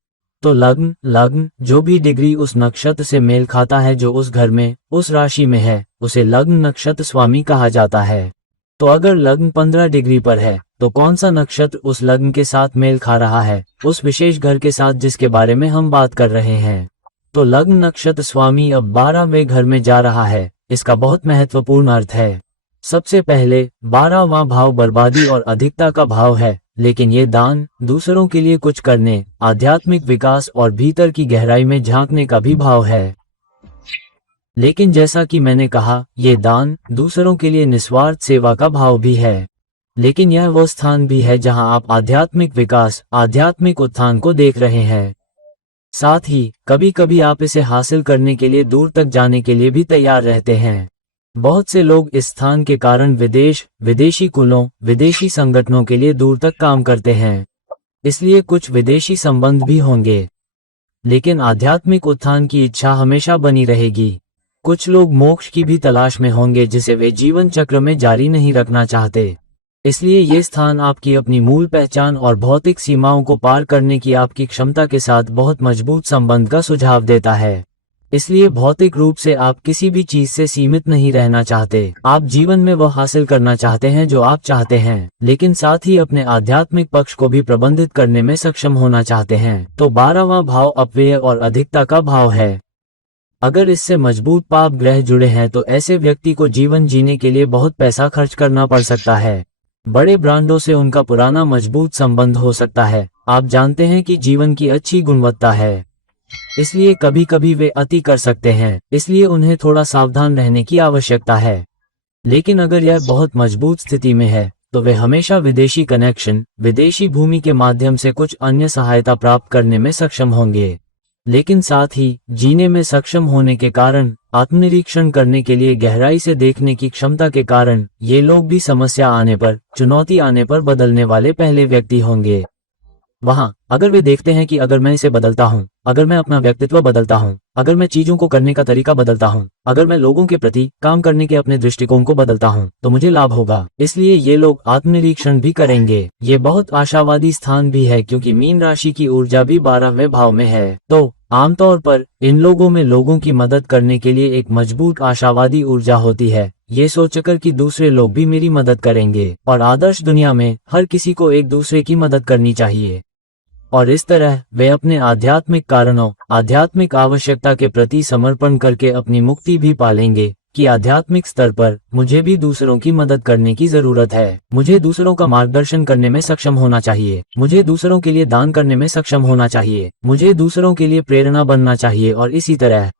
तो लग्न जो भी डिग्री उस नक्षत्र से मेल खाता है जो उस घर में, उस राशि में है, उसे लग्न नक्षत्र स्वामी कहा जाता है। तो अगर लग्न 15 डिग्री पर है तो कौन सा नक्षत्र उस लग्न के साथ मेल खा रहा है, उस विशेष घर के साथ जिसके बारे में हम बात कर रहे हैं? तो लग्न नक्षत्र स्वामी अब 12वें घर में जा रहा है। इसका बहुत महत्वपूर्ण अर्थ है। सबसे पहले 12वां भाव बर्बादी और अधिकता का भाव है, लेकिन ये दान, दूसरों के लिए कुछ करने, आध्यात्मिक विकास और भीतर की गहराई में झांकने का भी भाव है। लेकिन जैसा कि मैंने कहा, ये दान, दूसरों के लिए निस्वार्थ सेवा का भाव भी है। लेकिन यह वो स्थान भी है जहां आप आध्यात्मिक विकास, आध्यात्मिक उत्थान को देख रहे हैं। साथ ही कभी कभी आप इसे हासिल करने के लिए दूर तक जाने के लिए भी तैयार रहते हैं। बहुत से लोग इस स्थान के कारण विदेशी कुलों, विदेशी संगठनों के लिए दूर तक काम करते हैं। इसलिए कुछ विदेशी संबंध भी होंगे, लेकिन आध्यात्मिक उत्थान की इच्छा हमेशा बनी रहेगी। कुछ लोग मोक्ष की भी तलाश में होंगे जिसे वे जीवन चक्र में जारी नहीं रखना चाहते। इसलिए ये स्थान आपकी अपनी मूल पहचान और भौतिक सीमाओं को पार करने की आपकी क्षमता के साथ बहुत मजबूत संबंध का सुझाव देता है। इसलिए भौतिक रूप से आप किसी भी चीज से सीमित नहीं रहना चाहते। आप जीवन में वह हासिल करना चाहते हैं जो आप चाहते हैं, लेकिन साथ ही अपने आध्यात्मिक पक्ष को भी प्रबंधित करने में सक्षम होना चाहते हैं। तो 12वां भाव अपव्यय और अधिकता का भाव है। अगर इससे मजबूत पाप ग्रह जुड़े हैं तो ऐसे व्यक्ति को जीवन जीने के लिए बहुत पैसा खर्च करना पड़ सकता है। बड़े ब्रांडों से उनका पुराना मजबूत संबंध हो सकता है। आप जानते हैं कि जीवन की अच्छी गुणवत्ता है, इसलिए कभी कभी वे अति कर सकते हैं, इसलिए उन्हें थोड़ा सावधान रहने की आवश्यकता है। लेकिन अगर यह बहुत मजबूत स्थिति में है तो वे हमेशा विदेशी कनेक्शन, विदेशी भूमि के माध्यम से कुछ अन्य सहायता प्राप्त करने में सक्षम होंगे। लेकिन साथ ही जीने में सक्षम होने के कारण, आत्मनिरीक्षण करने के लिए गहराई से देखने की क्षमता के कारण, ये लोग भी समस्या आने पर, चुनौती आने पर बदलने वाले पहले व्यक्ति होंगे। वहाँ अगर वे देखते हैं कि अगर मैं इसे बदलता हूँ, अगर मैं अपना व्यक्तित्व बदलता हूँ, अगर मैं चीजों को करने का तरीका बदलता हूँ, अगर मैं लोगों के प्रति काम करने के अपने दृष्टिकोण को बदलता हूँ, तो मुझे लाभ होगा। इसलिए ये लोग आत्मनिरीक्षण भी करेंगे। ये बहुत आशावादी स्थान भी है क्योंकि मीन राशि की ऊर्जा भी 12वें भाव में है। तो आमतौर पर इन लोगों में लोगों की मदद करने के लिए एक मजबूत आशावादी ऊर्जा होती है, ये सोचकर कि दूसरे लोग भी मेरी मदद करेंगे। और आदर्श दुनिया में हर किसी को एक दूसरे की मदद करनी चाहिए, और इस तरह वे अपने आध्यात्मिक कारणों, आध्यात्मिक आवश्यकता के प्रति समर्पण करके अपनी मुक्ति भी पालेंगे कि आध्यात्मिक स्तर पर मुझे भी दूसरों की मदद करने की जरूरत है। मुझे दूसरों का मार्गदर्शन करने में सक्षम होना चाहिए, मुझे दूसरों के लिए दान करने में सक्षम होना चाहिए, मुझे दूसरों के लिए प्रेरणा बनना चाहिए और इसी तरह।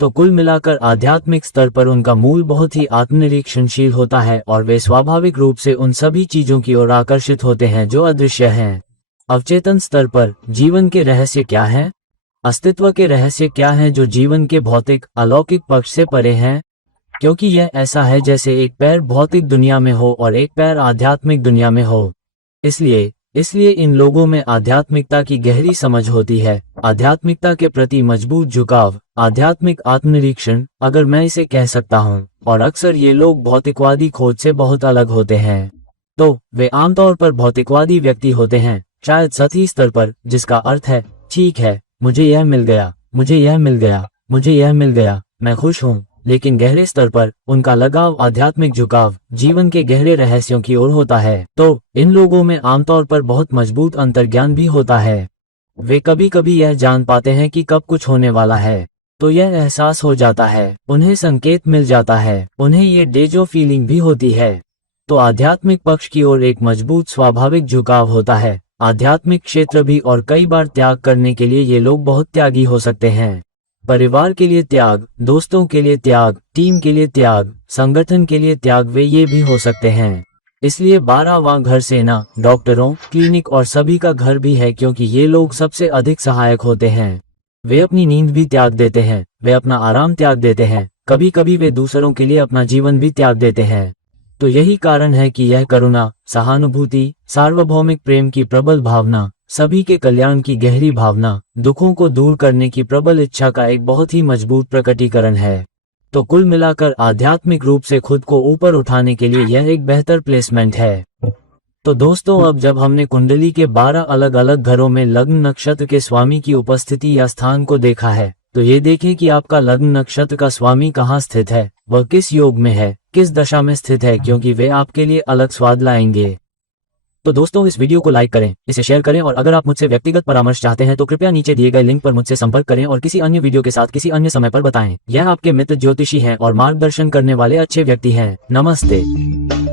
तो कुल मिलाकर आध्यात्मिक स्तर पर उनका मूल बहुत ही आत्मनिरीक्षणशील होता है और वे स्वाभाविक रूप से उन सभी चीजों की ओर आकर्षित होते हैं जो अदृश्य हैं। अवचेतन स्तर पर जीवन के रहस्य क्या हैं? अस्तित्व के रहस्य क्या हैं जो जीवन के भौतिक, अलौकिक पक्ष से परे हैं? क्योंकि यह ऐसा है जैसे एक पैर भौतिक दुनिया में हो और एक पैर आध्यात्मिक दुनिया में हो। इसलिए इन लोगों में आध्यात्मिकता की गहरी समझ होती है, आध्यात्मिकता के प्रति मजबूत झुकाव, आध्यात्मिक आत्मनिरीक्षण, अगर मैं इसे कह सकता हूँ। और अक्सर ये लोग भौतिकवादी खोज से बहुत अलग होते हैं। तो वे आमतौर पर भौतिकवादी व्यक्ति होते हैं, शायद सतही स्तर पर, जिसका अर्थ है ठीक है, मुझे यह मिल गया, मुझे यह मिल गया, मुझे यह मिल गया, मैं खुश हूँ। लेकिन गहरे स्तर पर उनका लगाव, आध्यात्मिक झुकाव, जीवन के गहरे रहस्यों की ओर होता है। तो इन लोगों में आमतौर पर बहुत मजबूत अंतर्ज्ञान भी होता है। वे कभी कभी यह जान पाते हैं कि कब कुछ होने वाला है, तो यह एहसास हो जाता है, उन्हें संकेत मिल जाता है, उन्हें ये डेजो फीलिंग भी होती है। तो आध्यात्मिक पक्ष की ओर एक मजबूत स्वाभाविक झुकाव होता है। आध्यात्मिक क्षेत्र भी, और कई बार त्याग करने के लिए ये लोग बहुत त्यागी हो सकते हैं। परिवार के लिए त्याग, दोस्तों के लिए त्याग, टीम के लिए त्याग, संगठन के लिए त्याग, वे ये भी हो सकते हैं। इसलिए 12वां घर सेना, डॉक्टरों, क्लिनिक और सभी का घर भी है क्योंकि ये लोग सबसे अधिक सहायक होते हैं। वे अपनी नींद भी त्याग देते हैं, वे अपना आराम त्याग देते हैं, कभी कभी वे दूसरों के लिए अपना जीवन भी त्याग देते हैं। तो यही कारण है कि यह करुणा, सहानुभूति, सार्वभौमिक प्रेम की प्रबल भावना, सभी के कल्याण की गहरी भावना, दुखों को दूर करने की प्रबल इच्छा का एक बहुत ही मजबूत प्रकटीकरण है। तो कुल मिलाकर आध्यात्मिक रूप से खुद को ऊपर उठाने के लिए यह एक बेहतर प्लेसमेंट है। तो दोस्तों, अब जब हमने कुंडली के 12 अलग अलग घरों में लग्न नक्षत्र के स्वामी की उपस्थिति या स्थान को देखा है, तो ये देखें कि आपका लग्न नक्षत्र का स्वामी कहाँ स्थित है, वह किस योग में है, किस दशा में स्थित है, क्योंकि वे आपके लिए अलग स्वाद लाएंगे। तो दोस्तों, इस वीडियो को लाइक करें, इसे शेयर करें, और अगर आप मुझसे व्यक्तिगत परामर्श चाहते हैं तो कृपया नीचे दिए गए लिंक पर मुझसे संपर्क करें और किसी अन्य वीडियो के साथ किसी अन्य समय पर बताएं। यह आपके मित्र ज्योतिषी हैं और मार्गदर्शन करने वाले अच्छे व्यक्ति हैं। नमस्ते।